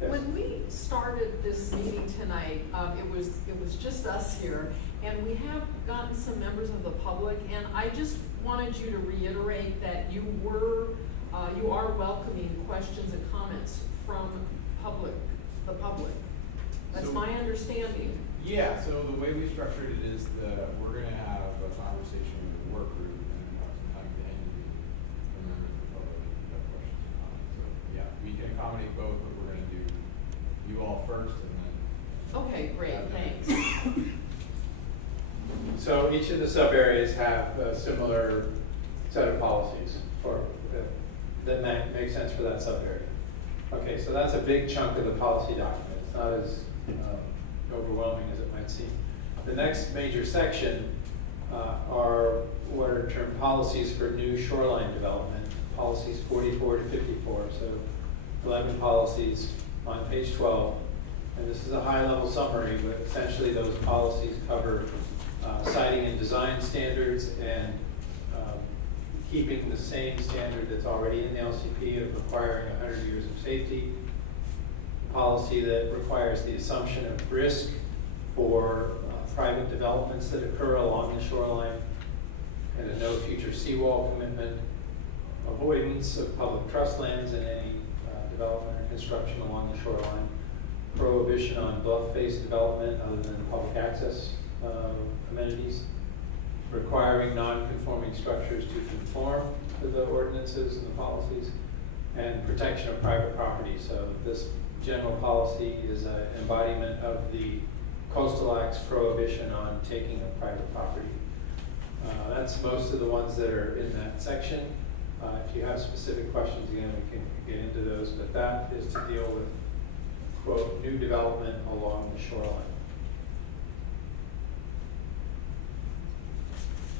Yes. When we started this meeting tonight, it was just us here, and we have gotten some members of the public, and I just wanted you to reiterate that you are welcoming questions and comments from the public. That's my understanding. Yeah, so the way we structured it is that we're going to have a conversation with the work group and then have some time at the end to members of the public if you have questions or comments. So yeah, we can accommodate both, but we're going to do you all first and then. Okay, great, thanks. So each of the sub-areas have a similar set of policies that make sense for that sub-area. Okay, so that's a big chunk of the policy document. It's not as overwhelming as it might seem. The next major section are what are termed policies for new shoreline development, policies 44 to 54. So 11 policies on page 12. And this is a high-level summary, but essentially those policies cover siting and design standards, and keeping the same standard that's already in the LCP of requiring 100 years of safety. Policy that requires the assumption of risk for private developments that occur along the shoreline, and a no future seawall commitment, avoidance of public trust lands in any development or construction along the shoreline, prohibition on bluff face development other than public access amenities, requiring non-conforming structures to conform to the ordinances and the policies, and protection of private property. So this general policy is an embodiment of the Coastal Act's prohibition on taking of private property. That's most of the ones that are in that section. If you have specific questions, again, we can get into those, but that is to deal with, quote, new development along the shoreline.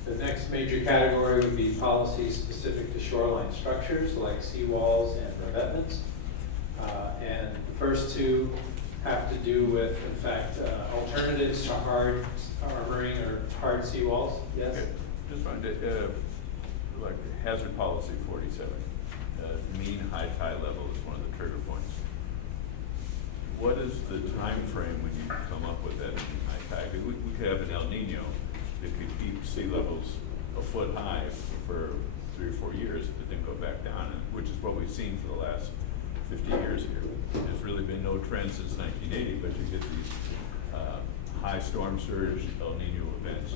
The next major category would be policies specific to shoreline structures like seawalls and revetments. And the first two have to do with, in fact, alternatives to hard armoring or hard seawalls. Yes? Okay. Just wanted to, like hazard policy 47, mean high tide level is one of the trigger points. What is the time frame when you come up with that mean high tide? Because we could have an El Nino that could keep sea levels a foot high for 3 or 4 years, but then go back down, which is what we've seen for the last 50 years here. There's really been no trend since 1980, but you get these high storm surge El Nino events.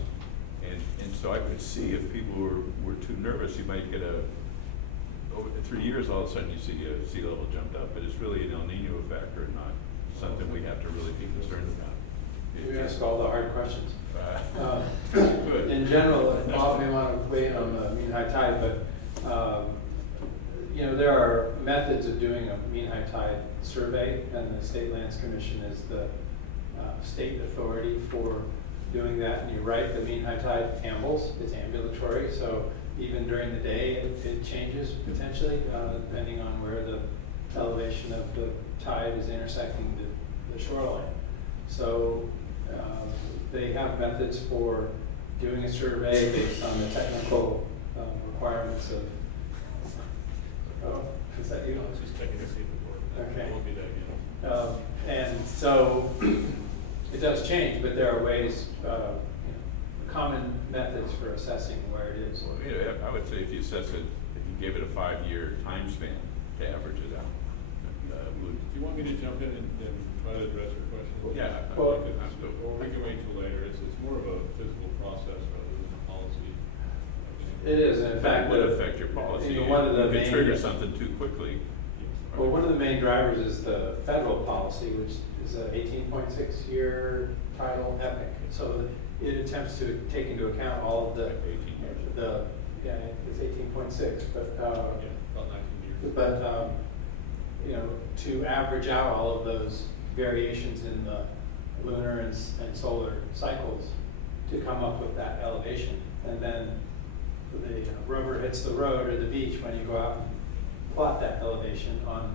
And so I could see if people were too nervous, you might get over 3 years, all of a sudden you see a sea level jumped up, but it's really an El Nino factor and not something we have to really be concerned about. You ask all the hard questions. Good. In general, Bob may want to weigh in on the mean high tide, but you know, there are methods of doing a mean high tide survey, and the State Lands Commission is the state authority for doing that. And you're right, the mean high tide ambles, it's ambulatory, so even during the day it changes potentially depending on where the elevation of the tide is intersecting the shoreline. So they have methods for doing a survey based on the technical requirements of. Oh, is that you? Just checking to see if it works. Okay. It won't be that, you know. And so it does change, but there are ways, you know, common methods for assessing where it is. Well, yeah, I would say if you assess it, if you gave it a 5-year time span to average it out. Do you want me to jump in and try to address your question? Yeah. Well, Or we can wait till later. It's more of a physical process rather than a policy. It is, in fact, It would affect your policy. You know, one of the you main could trigger something too quickly. Well, one of the main drivers is the federal policy, which is an 18.6 year tidal epic. So it attempts to take into account all of the 18 years. Yeah, it's 18.6, but Yeah, about 19 years. but you know, to average out all of those variations in the lunar and solar cycles to come up with that elevation, and then the rubber hits the road or the beach when you go out and plot that elevation on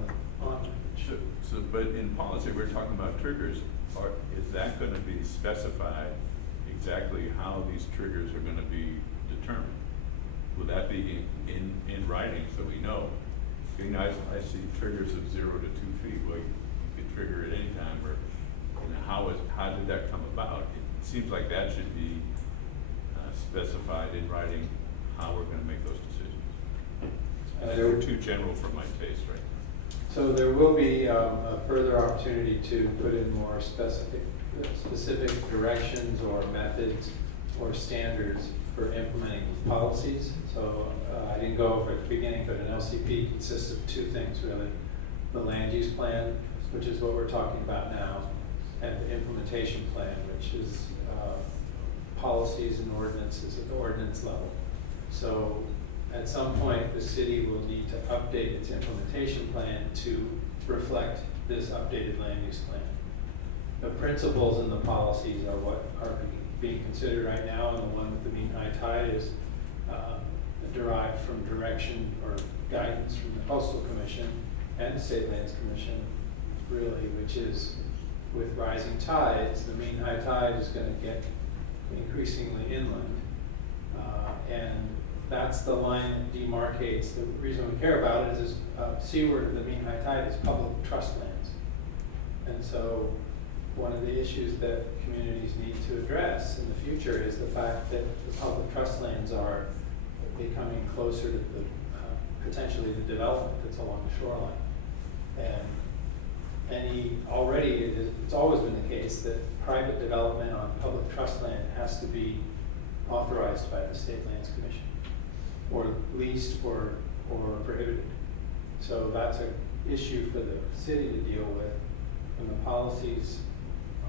So, but in policy, we're talking about triggers. Is that going to be specified exactly how these triggers are going to be determined? Will that be in writing so we know? You know, I see triggers of 0 to 2 feet. Well, you could trigger at any time. Or you know, how did that come about? It seems like that should be specified in writing how we're going to make those decisions. They were too general for my taste, right? So there will be a further opportunity to put in more specific directions or methods or standards for implementing policies. So I didn't go over at the beginning, but an LCP consists of 2 things really. The land use plan, which is what we're talking about now, and the implementation plan, which is policies and ordinances at the ordinance level. So at some point, the city will need to update its implementation plan to reflect this updated land use plan. The principles and the policies are what are being considered right now, and the one with the mean high tide is derived from direction or guidance from the Coastal Commission and the State Lands Commission, really, which is with rising tides, the mean high tide is going to get increasingly inland. And that's the line that demarcates. The reason we care about it is seaward of the mean high tide is public trust lands. And so one of the issues that communities need to address in the future is the fact that the public trust lands are becoming closer to the potentially the development that's along the shoreline. And it's always been the case that private development on public trust land has to be authorized by the State Lands Commission, or leased or prohibited. So that's an issue for the city to deal with, and the policies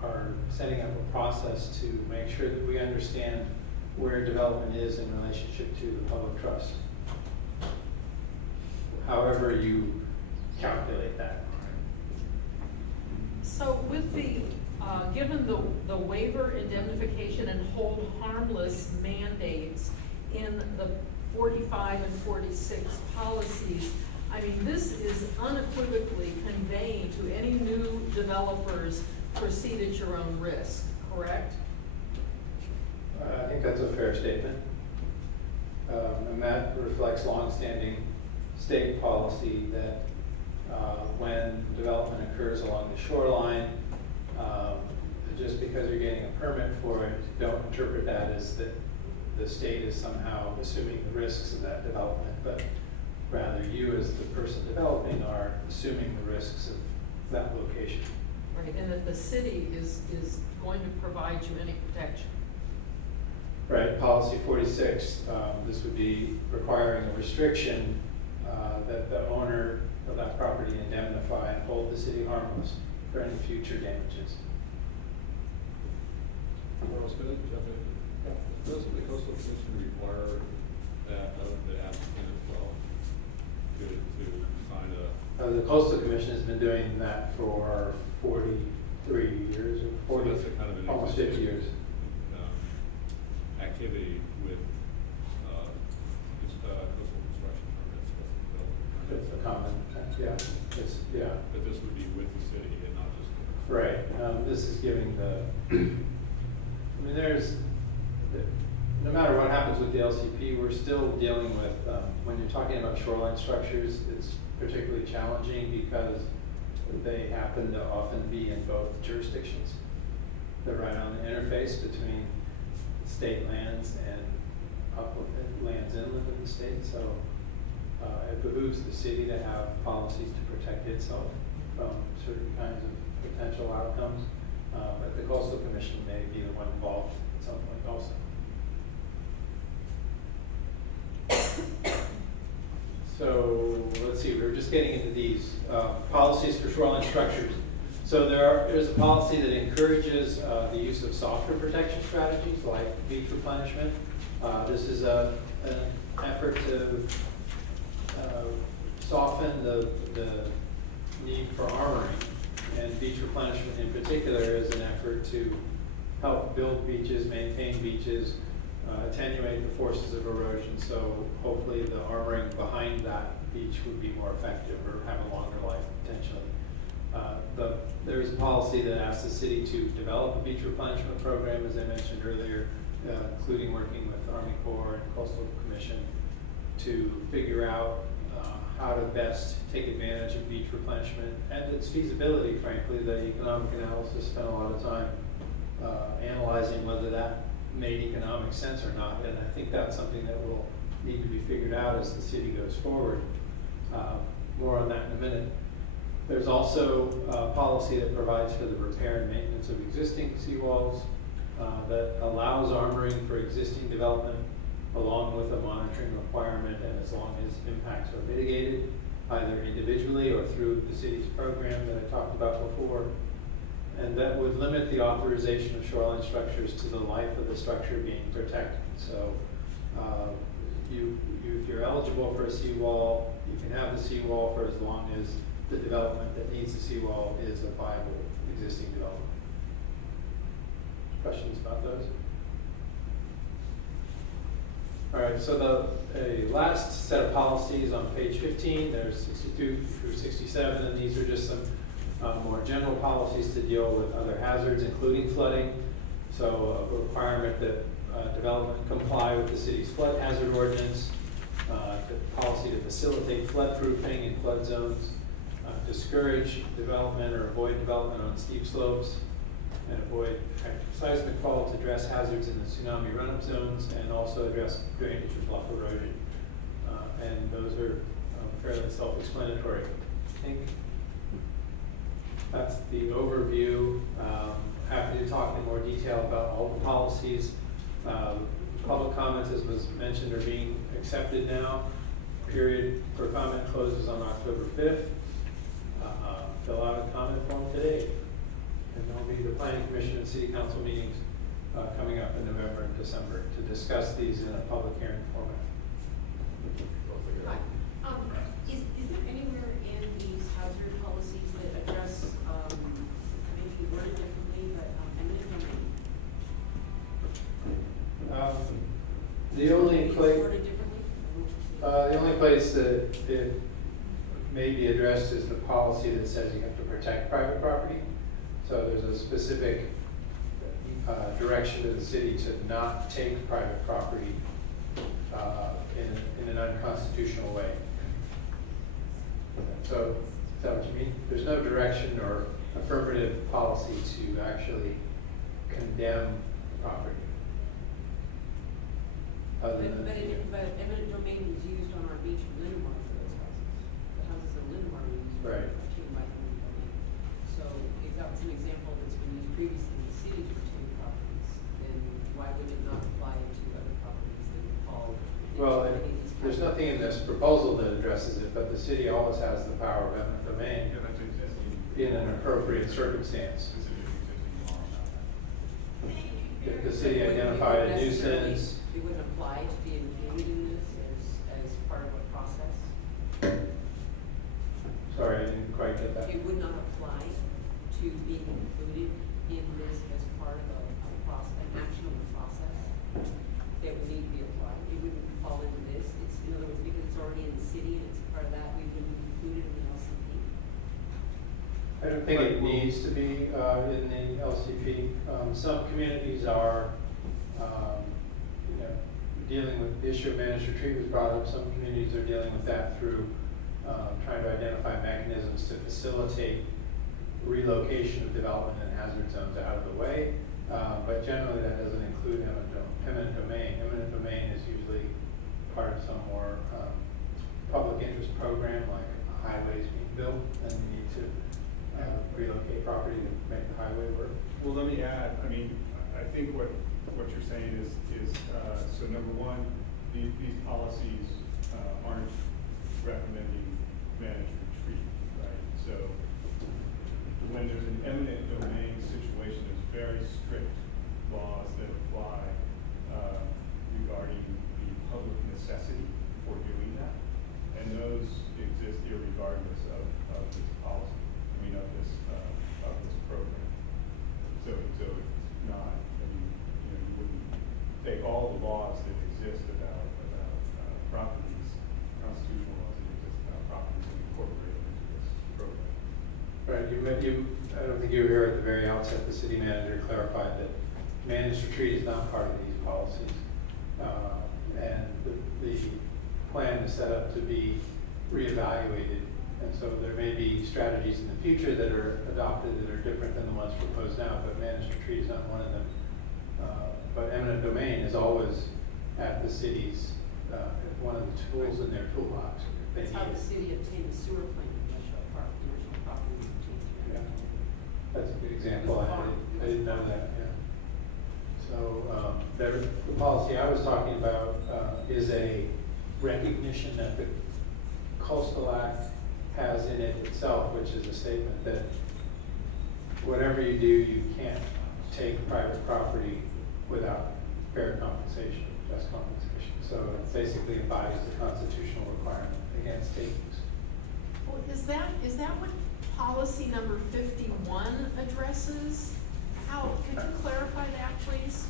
are setting up a process to make sure that we understand where development is in relationship to the public trust. However you calculate that. So with the, given the waiver, indemnification, and hold harmless mandates in the 45 and 46 policies, I mean, this is unequivocally conveying to any new developers, proceed at your own risk, correct? I think that's a fair statement. And that reflects longstanding state policy that when development occurs along the shoreline, just because you're getting a permit for it, don't interpret that as that the state is somehow assuming the risks of that development, but rather you as the person developing are assuming the risks of that location. Right, and that the city is going to provide you any protection. Right, policy 46, this would be requiring a restriction that the owner of that property indemnify and hold the city harmless for any future damages. Does the coastal commission require that of the applicant as well to sign a? The coastal commission has been doing that for 43 years or 40, That's a kind of an almost 50 years. Activity with coastal construction permits. It's a common, yeah. But this would be with the city and not just. Right. This is giving the. I mean, no matter what happens with the LCP, we're still dealing with when you're talking about shoreline structures. It's particularly challenging because they happen to often be in both jurisdictions. They're right on the interface between state lands and lands inland of the state. So it behooves the city to have policies to protect itself from certain kinds of potential outcomes. But the Coastal Commission may be the one involved at some point also. So let's see, we were just getting into these policies for shoreline structures. So there's a policy that encourages the use of softer protection strategies like beach replenishment. This is an effort to soften the need for armoring, and beach replenishment in particular is an effort to help build beaches, maintain beaches, attenuate the forces of erosion. So hopefully the armoring behind that beach would be more effective or have a longer life potentially. There's a policy that asks the city to develop a beach replenishment program, as I mentioned earlier, including working with Army Corps and Coastal Commission to figure out how to best take advantage of beach replenishment and its feasibility. Frankly, the economic analysis spent a lot of time analyzing whether that made economic sense or not, and I think that's something that will need to be figured out as the city goes forward. More on that in a minute. There's also a policy that provides for the repair and maintenance of existing seawalls that allows armoring for existing development along with a monitoring requirement, and as long as impacts are mitigated, either individually or through the city's program that I talked about before. And that would limit the authorization of shoreline structures to the life of the structure being protected. So if you're eligible for a seawall, you can have the seawall for as long as the development that needs the seawall is a viable existing development. Questions about those? All right, so the last set of policies on page 15, there's 62 through 67, and these are just some more general policies to deal with other hazards, including flooding. So a requirement that development comply with the city's flood hazard ordinance, the policy to facilitate flood proofing in flood zones, discourage development or avoid development on steep slopes, and avoid active seismic faults, address hazards in the tsunami run-up zones, and also address drainage or bluff erosion. And those are fairly self-explanatory. I think that's the overview. Happy to talk in more detail about all the policies. Public comments, as was mentioned, are being accepted now. Period for comment closes on October 5th. Fill out a comment form today. And there will be the Planning Commission and City Council meetings coming up in November and December to discuss these in a public hearing format. Is there anywhere in these hazard policies that address, maybe worded differently, but eminent domain? The only place that it may be addressed is the policy that says you have to protect private property. So there's a specific direction to the city to not take private property in an unconstitutional way. So is that what you mean? There's no direction or affirmative policy to actually condemn property. But eminent domain was used on our beach in Lindenmar for those houses. The houses in Lindenmar were used by eminent domain. So if that was an example that's been used previously in the city to retain properties, then why would it not apply to other properties that would fall? Well, there's nothing in this proposal that addresses it, but the city always has the power of eminent domain in an appropriate circumstance. If the city identified a nuisance. It wouldn't apply to be included in this as part of a process? Sorry, I didn't quite get that. It would not apply to being included in this as part of a process, an actionable process that would need to be applied. It wouldn't fall into this. It's, in other words, because it's already in the city and it's part of that, we wouldn't include it in the LCP. I don't think it needs to be in the LCP. Some communities are dealing with the issue of managed retreat was brought up. Some communities are dealing with that through trying to identify mechanisms to facilitate relocation of development and hazard zones out of the way. But generally that doesn't include eminent domain. Eminent domain is usually part of some more public interest program, like highways being built, and we need to relocate property to make the highway work. Well, let me add, I mean, I think what you're saying is so number one, these policies aren't recommending managed retreat, right? So when there's an eminent domain situation, there's very strict laws that apply regarding the public necessity for doing that. And those exist irregardless of this policy, I mean, of this program. So it's not, I mean, you wouldn't take all the laws that exist about properties, constitutional laws that exist about properties and incorporate them into this program. Right, I don't think you were here at the very outset. The city manager clarified that managed retreat is not part of these policies. And the plan is set up to be reevaluated. And so there may be strategies in the future that are adopted that are different than the ones proposed now, but managed retreat is not one of them. But eminent domain is always at the city's, one of the tools in their toolbox. That's how the city obtained the sewer plant in West Shore Park, the original property was obtained. Yeah. That's a good example. I didn't know that, yeah. So the policy I was talking about is a recognition that the Coastal Act has in it itself, which is a statement that whatever you do, you can't take private property without fair compensation, just compensation. So it basically embodies the constitutional requirement against takings. Well, is that what policy number 51 addresses? How, could you clarify that, please?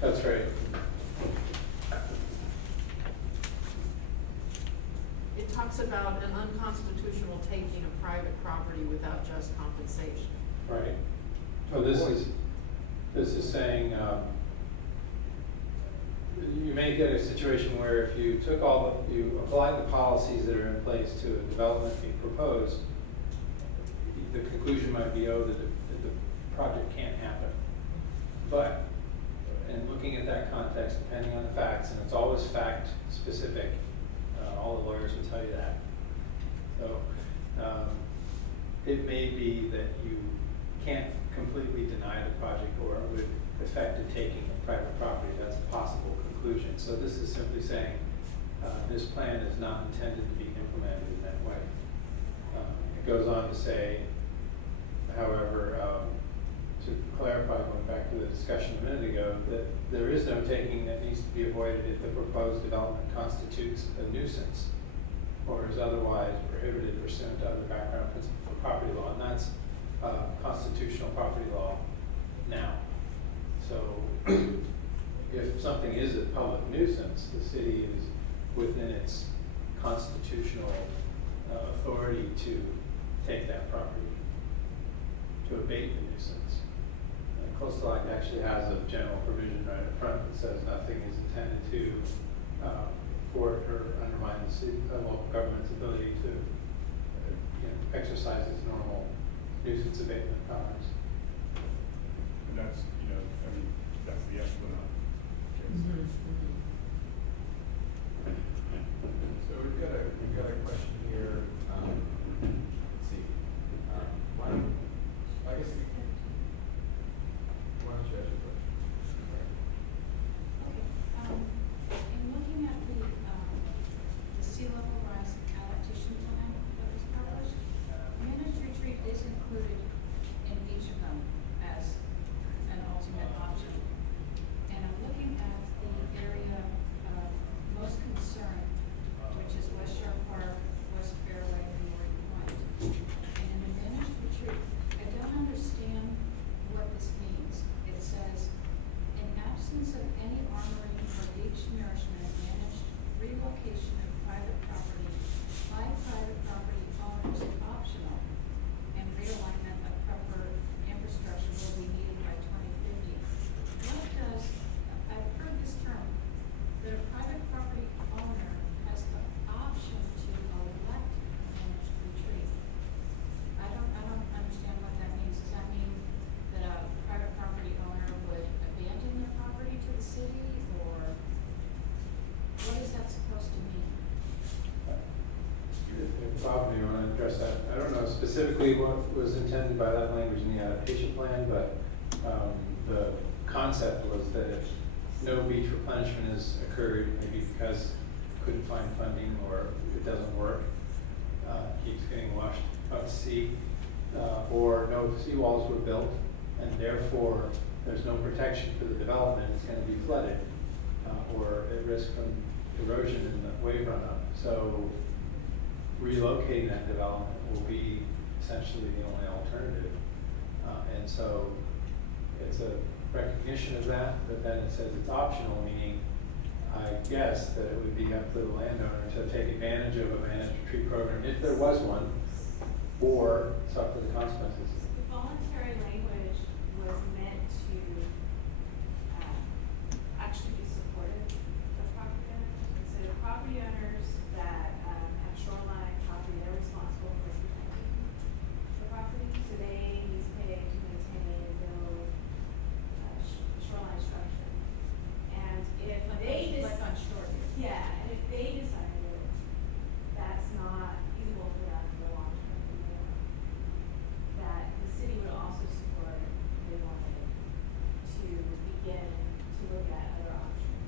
That's right. It talks about an unconstitutional taking of private property without just compensation. Right. So this is saying, you may get a situation where if you took you applied the policies that are in place to a development being proposed, the conclusion might be, oh, that the project can't happen. But in looking at that context, depending on the facts, and it's always fact specific, all the lawyers will tell you that. So it may be that you can't completely deny the project or it would affect the taking of private property. That's a possible conclusion. So this is simply saying this plan is not intended to be implemented in that way. It goes on to say, however, to clarify, going back to the discussion a minute ago, that there is no taking that needs to be avoided if the proposed development constitutes a nuisance or is otherwise prohibited pursuant to other background principles of property law, and that's constitutional property law now. So if something is a public nuisance, the city is within its constitutional authority to take that property, to abate the nuisance. Coastal Act actually has a general provision right up front that says nothing is intended to thwart or undermine the city, local government's ability to exercise its normal nuisance abatement powers. And that's, that's the Esplanade case. So we've got a question here. Let's see. Why don't you ask your question? In looking at the sea level rise adaptation plan that was published, managed retreat is included in each of them as an ultimate option. And I'm looking at the area of most concern, which is West Shore Park, West Fairway, and Morgan Point. And in the managed retreat, I don't understand what this means. It says, in absence of any armoring or beach nourishment, managed relocation of private property by private property owners is optional, and realignment of proper infrastructure will be needed by 2050. What does, I've heard this term, that a private property owner has the option to elect managed retreat. I don't understand what that means. Does that mean that a private property owner would abandon their property to the city, or what is that supposed to mean? Bob, do you want to address that? I don't know specifically what was intended by that language in the adaptation plan, but the concept was that if no beach replenishment has occurred, maybe because couldn't find funding or it doesn't work, keeps getting washed out to sea, or no seawalls were built, and therefore there's no protection for the development, it's going to be flooded or at risk from erosion in the wave runoff. So relocating that development will be essentially the only alternative. And so it's a recognition of that, but then it says it's optional, meaning I guess that it would be up to the landowner to take advantage of a managed retreat program if there was one, or suffer the consequences. The voluntary language was meant to actually be supportive of property owners. So the property owners that have shoreline property, they're responsible for protecting the property. So they need to pay to maintain and build shoreline structure. And if they Like on shore here. yeah, and if they decided that's not feasible for them for the long term anymore, that the city would also support if they wanted to begin to look at other options.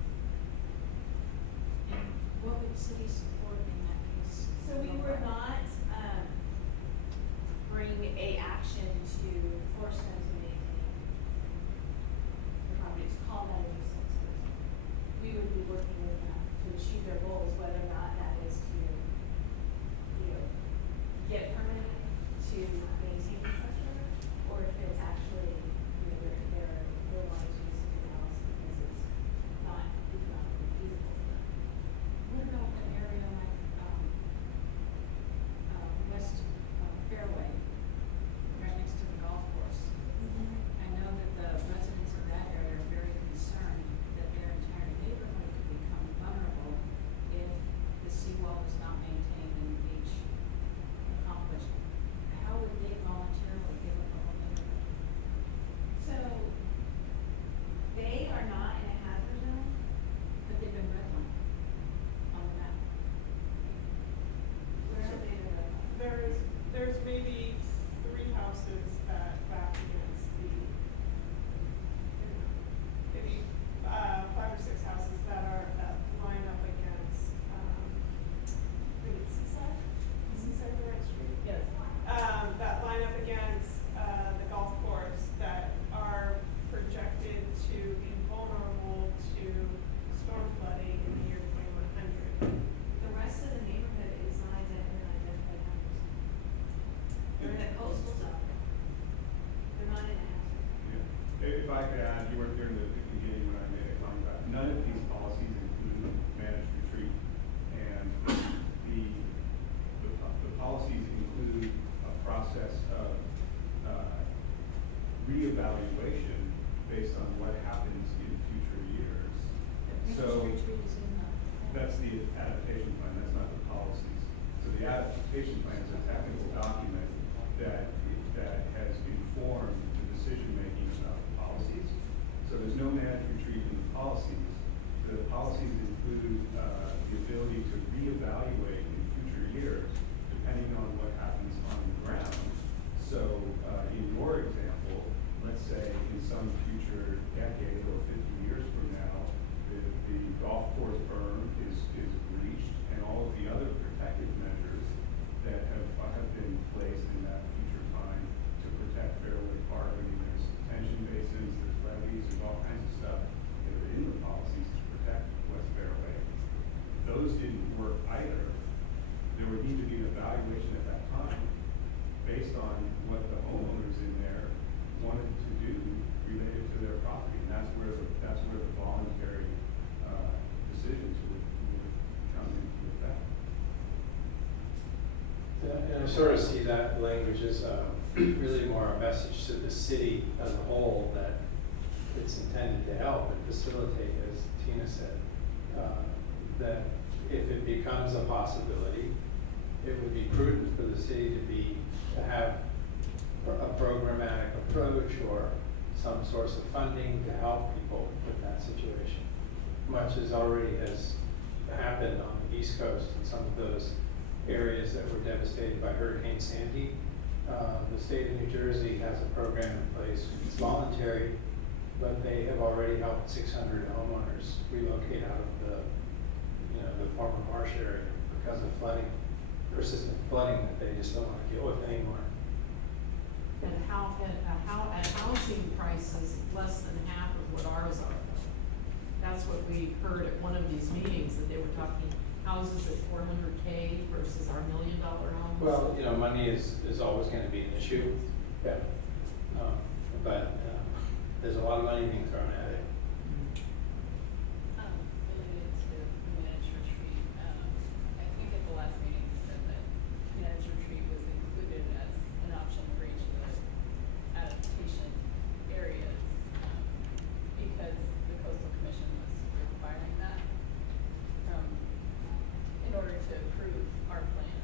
And what would the city if I could add, you weren't here in the beginning when I made a comment about, none of these policies include managed retreat. And the policies include a process of reevaluation based on what happens in future years. So that's the adaptation plan, that's not the policies. So the adaptation plan is a technical document that has informed the decision-making about the policies. So there's no managed retreat in the policies. The policies include the ability to reevaluate in future years depending on what happens on the ground. So in your example, let's say in some future decade or 50 years from now, the golf course berm is breached and all of the other protective measures that have been placed in that future time to protect Fairway Park. I mean, there's detention basins, there's levees, there's all kinds of stuff that are in the policies to protect West Fairway. Those didn't work either. There would need to be an evaluation at that time based on what the homeowners in there wanted to do related to their property. And that's where the voluntary decisions would come into effect. And I sort of see that language as really more a message to the city as a whole that it's intended to help and facilitate, as Tina said, that if it becomes a possibility, it would be prudent for the city to have a programmatic approach or some source of funding to help people with that situation, much as already has happened on the East Coast in some of those areas that were devastated by Hurricane Sandy. The state of New Jersey has a program in place. It's voluntary, but they have already helped 600 homeowners relocate out of the former marsh area because of flooding, persistent flooding that they just don't want to deal with anymore. And how at housing prices less than half of what ours are. That's what we heard at one of these meetings, that they were talking houses at $400K versus our $1 million homes. Well, money is always going to be an issue. Yeah. But there's a lot of money being thrown at it. Related to managed retreat, I think at the last meeting you said that managed retreat was included as an option for each of the adaptation areas because the Coastal Commission was requiring that in order to approve our plan.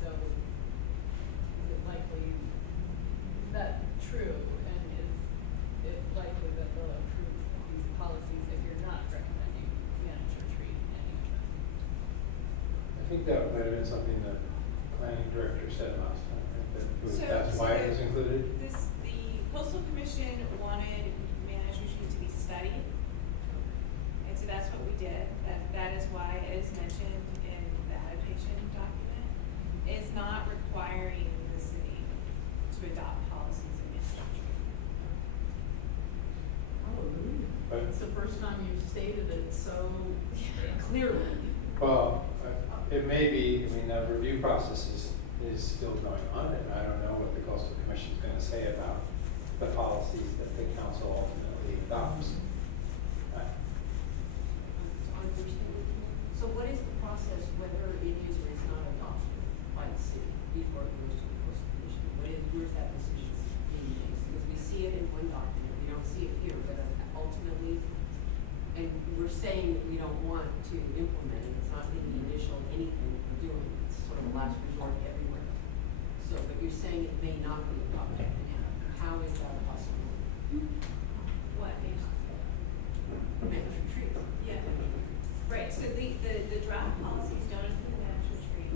So is it likely, is that true? And is it likely that they'll approve these policies if you're not recommending managed retreat in any of them? I think that might have been something the planning director said last time, right? That's why it was included? The Coastal Commission wanted managed retreat to be studied. And so that's what we did. That is why it is mentioned in the adaptation document. It's not requiring the city to adopt policies in managed retreat. Hallelujah. It's the first time you've stated it so clearly. Well, it may be, the review process is still going on, and I don't know what the Coastal Commission is going to say about the policies that the council ultimately adopts. So what is the process whether it is or is not adopted by the city before it goes to the Coastal Commission? Where's that decision being made? Because we see it in one document, we don't see it here, but ultimately, and we're saying that we don't want to implement it, it's not the initial anything that we're doing, it's sort of a last resort everywhere. So, but you're saying it may not be adopted, how is that possible? What? Managed retreat. Yeah. Right, so the draft policies don't include managed retreat.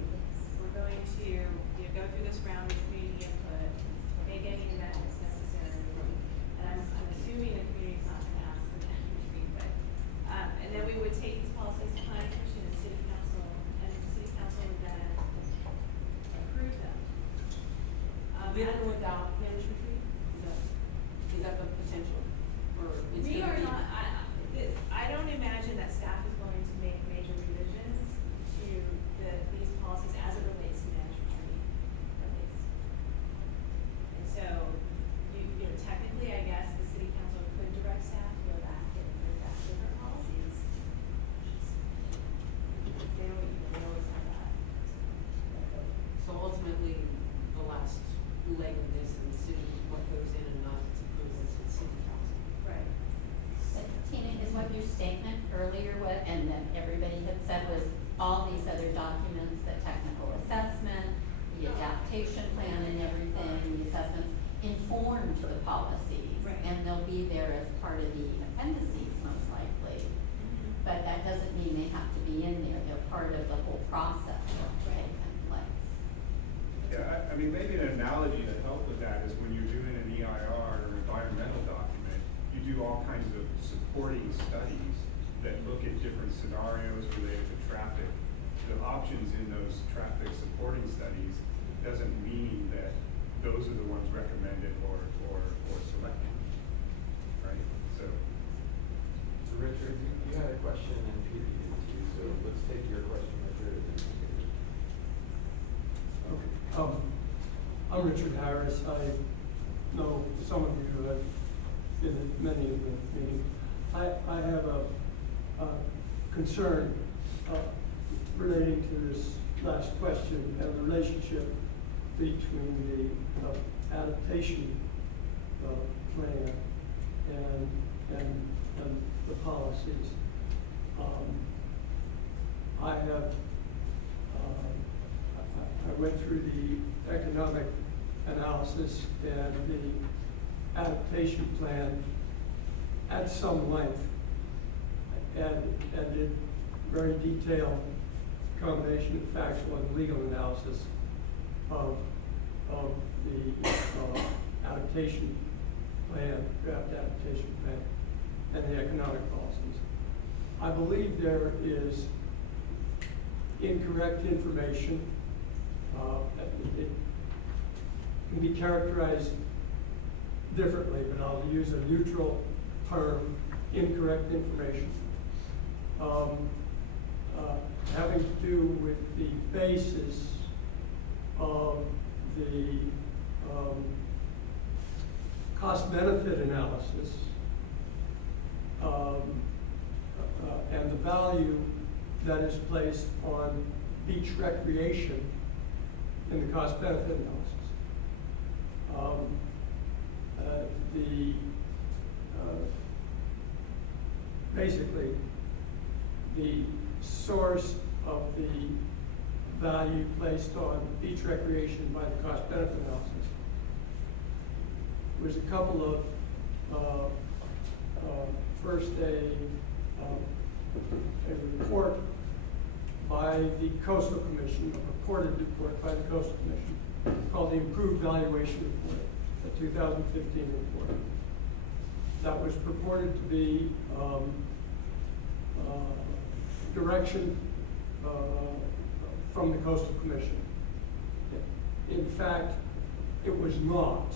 We're going to go through this round of community input, make any amendments necessary. And I'm assuming the community's not going to ask for managed retreat, but, and then we would take these policies to planning commission and city council, and the city council would then approve them. With or without managed retreat? Is that the potential? Or it's We gonna are be- not, I don't imagine that staff is going to make major revisions to these policies as it relates to managed retreat, at least. And so, technically, I guess, the city council leg of this and the city, what goes in and not its approvals with city council. Right. But Tina, is what your statement earlier was, and that everybody had said was all these other documents, the technical assessment, the adaptation plan and everything, the assessments informed the policies. Right. And they'll be there as part of the appendices most likely. But that doesn't mean they have to be in there. They're part of the whole process that's taken place. Yeah, I mean, maybe an analogy to help with that is when you're doing an EIR or environmental document, you do all kinds of supporting studies that look at different scenarios related to traffic. The options in those traffic supporting studies doesn't mean that those are the ones recommended or selected, right? So Richard, you had a question and Peter did too, so let's take your question, Richard. Okay. I'm Richard Harris. I know some of you have been at many of the meetings. I have a concern relating to this last question and the relationship between the adaptation plan and the policies. I went through the economic analysis and the adaptation plan at some length and did very detailed combination of factual and legal analysis of the adaptation plan, draft adaptation plan, and the economic policies. I believe there is incorrect information. It can be characterized differently, but I'll use a neutral term, incorrect information, having to do with the basis of the cost-benefit analysis and the value that is placed on beach recreation in the cost-benefit analysis. Basically, the source of the value placed on beach recreation by the cost-benefit analysis was a couple of first a report by the Coastal Commission, a purported report by the Coastal Commission called the Improved Valuation Report, the 2015 report. That was purported to be direction from the Coastal Commission. In fact, it was not.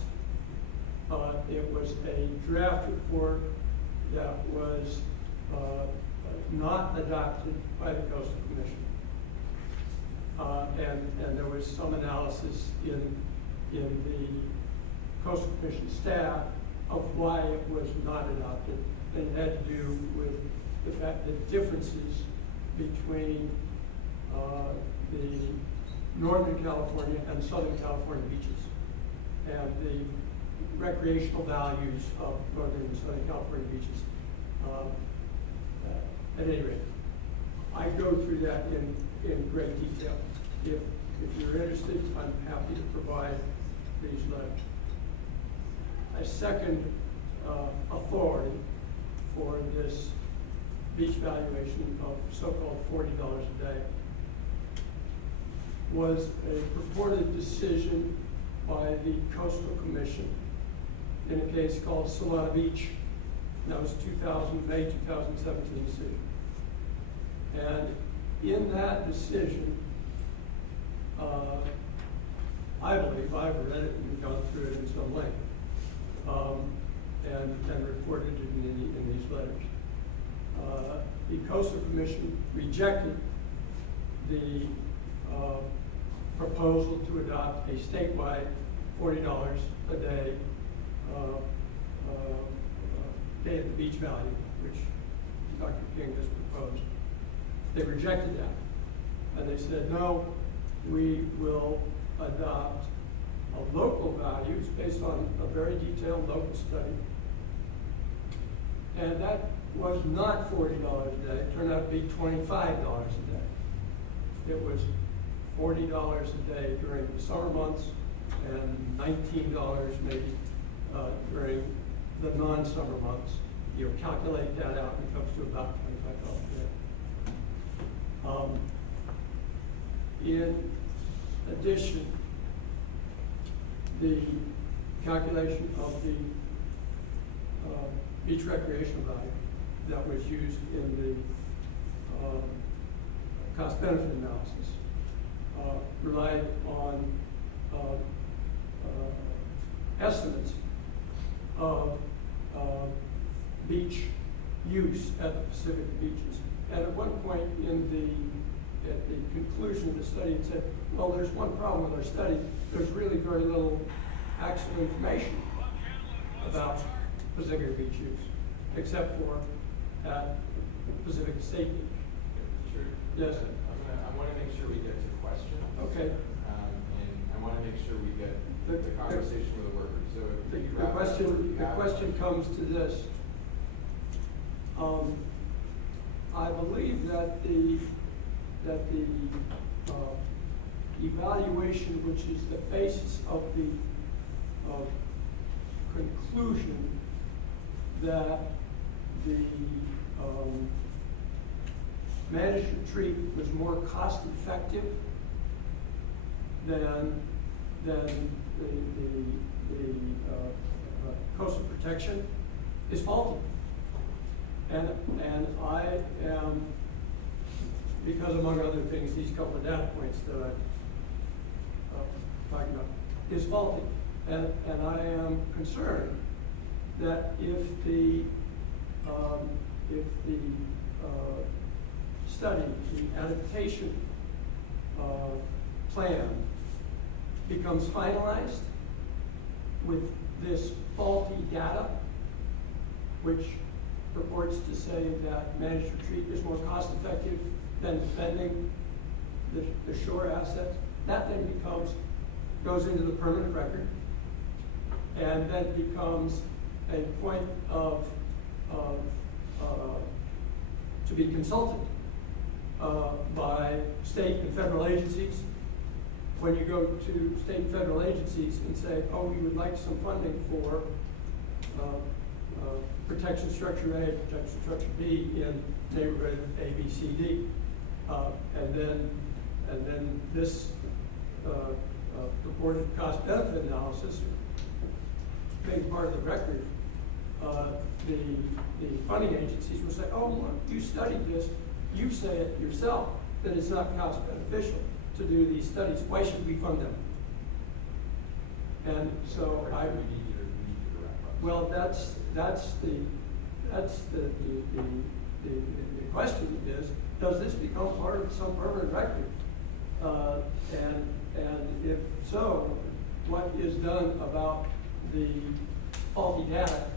It was a draft report that was not adopted by the Coastal Commission. And there was some analysis in the Coastal Commission staff of why it was not adopted, and it had to do with the fact that differences between the Northern California and Southern California beaches and the recreational values of Northern and Southern California beaches. At any rate, I go through that in great detail. If you're interested, I'm happy to provide these letters. A second authority for this beach valuation of so-called $40 a day was a purported decision by the Coastal Commission in a case called Solana Beach. And that was May 2017 decision. And in that decision, I believe, I've read it and gone through it in some length, and reported it in these letters. The Coastal Commission rejected the proposal to adopt a statewide $40 a day day at the beach value, which Dr. King has proposed. They rejected that, and they said, no, we will adopt of local values based on a very detailed local study. And that was not $40 a day, it turned out to be $25 a day. It was $40 a day during the summer months and $19 maybe during the non-summer months. You calculate that out and it comes to about $25 a day. In addition, the calculation of the beach recreation value that was used in the cost-benefit analysis relied on estimates of beach use at the Pacific beaches. And at one point at the conclusion of the study, it said, well, there's one problem with our study. There's really very little actual information about Pacific beach use, except for at Pacific State Beach. Sure. Yes. I want to make sure we get to questions. Okay. And I want to make sure we get the conversation with the workers. So the question comes to this. I believe that the evaluation, which is the basis of the conclusion that the managed retreat was more cost effective than the coastal protection, is faulty. And I am, because among other things, these couple of data points that I'm talking about, is faulty. And I am concerned that if the study, the adaptation plan becomes finalized with this faulty data, which purports to say that managed retreat is more cost effective than defending the shore assets, that then goes into the permanent record and then becomes a point of to be consulted by state and federal agencies. When you go to state and federal agencies and say, oh, we would like some funding for protection structure A, protection structure B in neighborhood A, B, C, D, and then this purported cost benefit analysis made part of the record. The funding agencies will say, oh, look, you studied this, you say it yourself that it's not cost beneficial to do these studies. Why should we fund them? And so well, that's the question is, does this become part of some permanent record? And if so, what is done about the faulty data,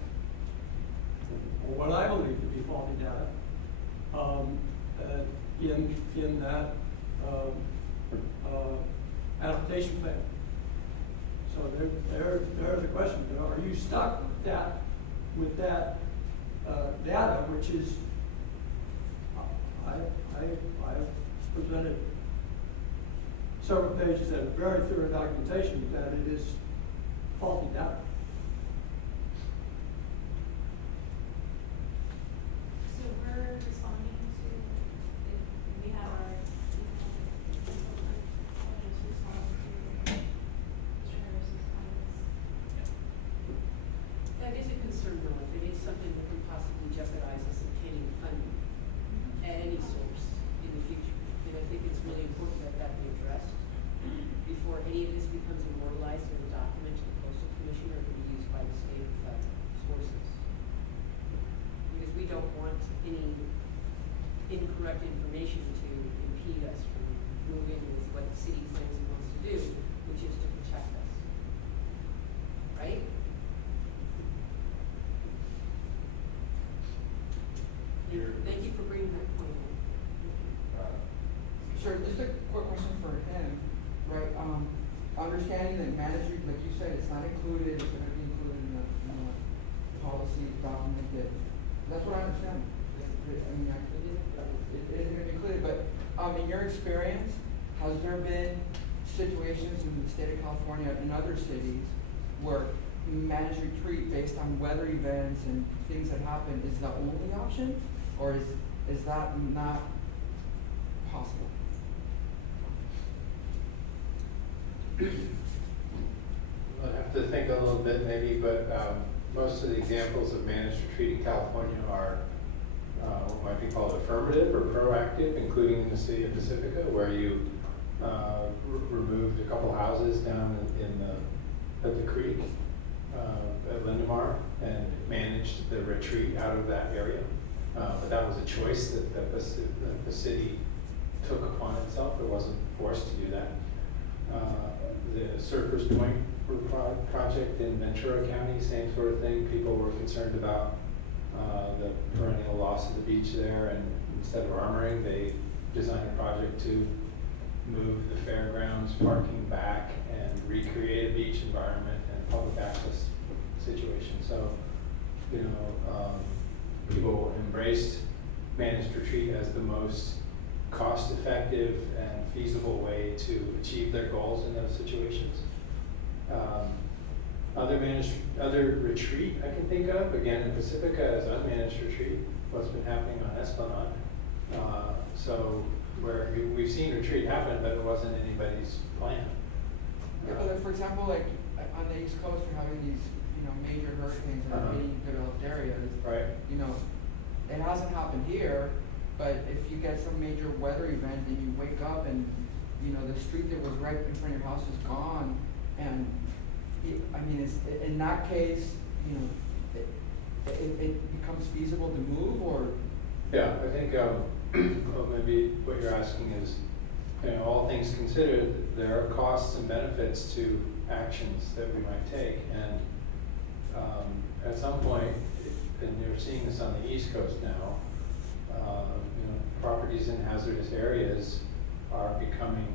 or what I believe to be faulty data, in that adaptation plan? So there's a question. You know, are you stuck with that data, which is I presented several pages of very thorough documentation that it is faulty data. So we're responding to, if we have our, just respond to Mr. Harris's comments. That is a concern though, if it is something that could possibly jeopardize us obtaining funding at any source in the future. And I think it's really important that that be addressed before any of this becomes immortalized in a document to the Coastal Commission or understanding that manager, like you said, it's not included, it's gonna be included in the policy document that, that's what I understand. I mean, it isn't gonna be included, but, in your experience, has there been situations in the state of California and other cities where managed retreat based on weather events and things that happen is the only option? Or is that not possible? I'll have to think a little bit maybe, but most of the examples of managed retreat in California are what might be called affirmative or proactive, including in the city of Pacifica, where you removed a couple houses down at the creek at Lindemar and managed the retreat out of that area. But that was a choice that the city took upon itself. It wasn't forced to do that. The Surfers Point project in Ventura County, same sort of thing. People were concerned about the perennial loss of the beach there, and instead of armoring, they designed a project to move the fairgrounds parking back and recreate a beach environment and public access situation. So, people embraced managed retreat as the most cost-effective and feasible way to achieve their goals in those situations. Other retreat I can think of, again in Pacifica, is unmanaged retreat, what's been happening on Esplanade. So where we've seen retreat happen, but it wasn't anybody's plan. Yeah, but like, for example, like on the East Coast, you're having these, major hurricanes that are hitting developed areas. Right. It hasn't happened here, but if you get some major weather event and you wake up and, the street that was right in front of your house is gone, and it's, in that case, it becomes feasible to move, or? Yeah, I think well, maybe what you're asking is, all things considered, there are costs and benefits to actions that we might take, and at some point, and you're seeing this on the East Coast now, properties in hazardous areas are becoming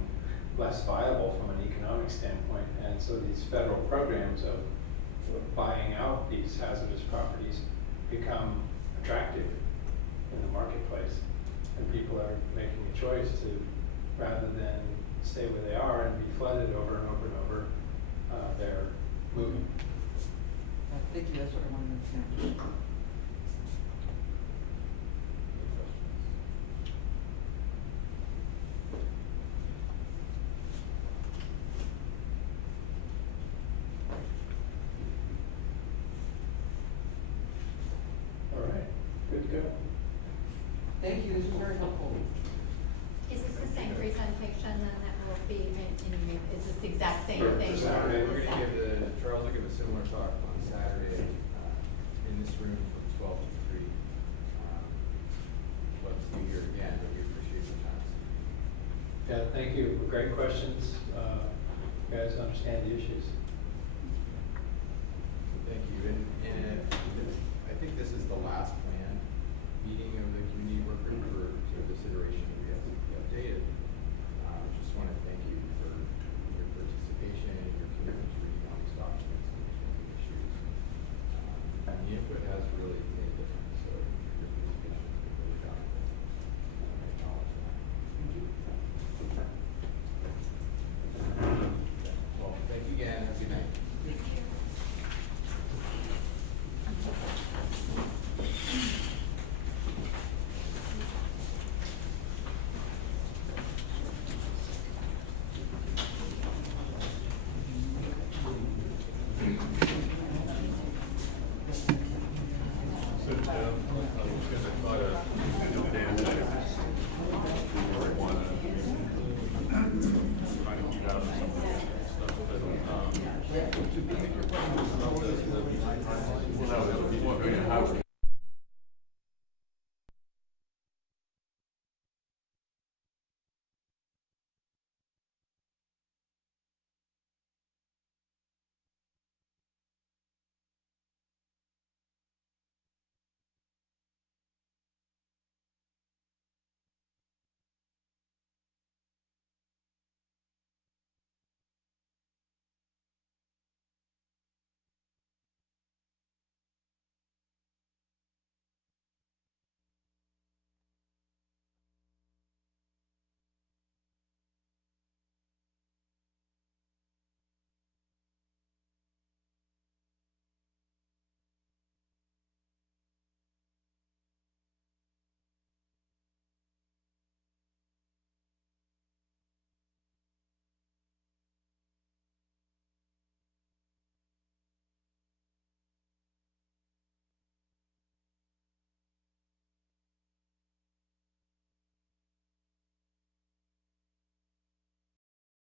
less viable from an economic standpoint, and so these federal programs of buying out these hazardous properties become attractive in the marketplace, and people are making a choice to, rather than stay where they are and be flooded over and over and over, they're moving. Thank you, that's what I wanted to understand. All right, good to go. Thank you, this is very helpful. Is this the same presentation then that will be is this the exact same thing? For Saturday, we're going to give Charles will give a similar talk on Saturday in this room from 12 to 3. Love to see you here again, but we appreciate your time. Yeah, thank you. Great questions. You guys understand the issues. Thank you. And I think this is the last planned meeting of the community work group for sort of this iteration. We have to be updated. Just want to thank you for your participation and your commitment to reading all these documents and these issues. And the input has really made a difference. So your participation has been really valuable. I acknowledge that. Thank you. Well, thank you again. Have a good night. Well, no,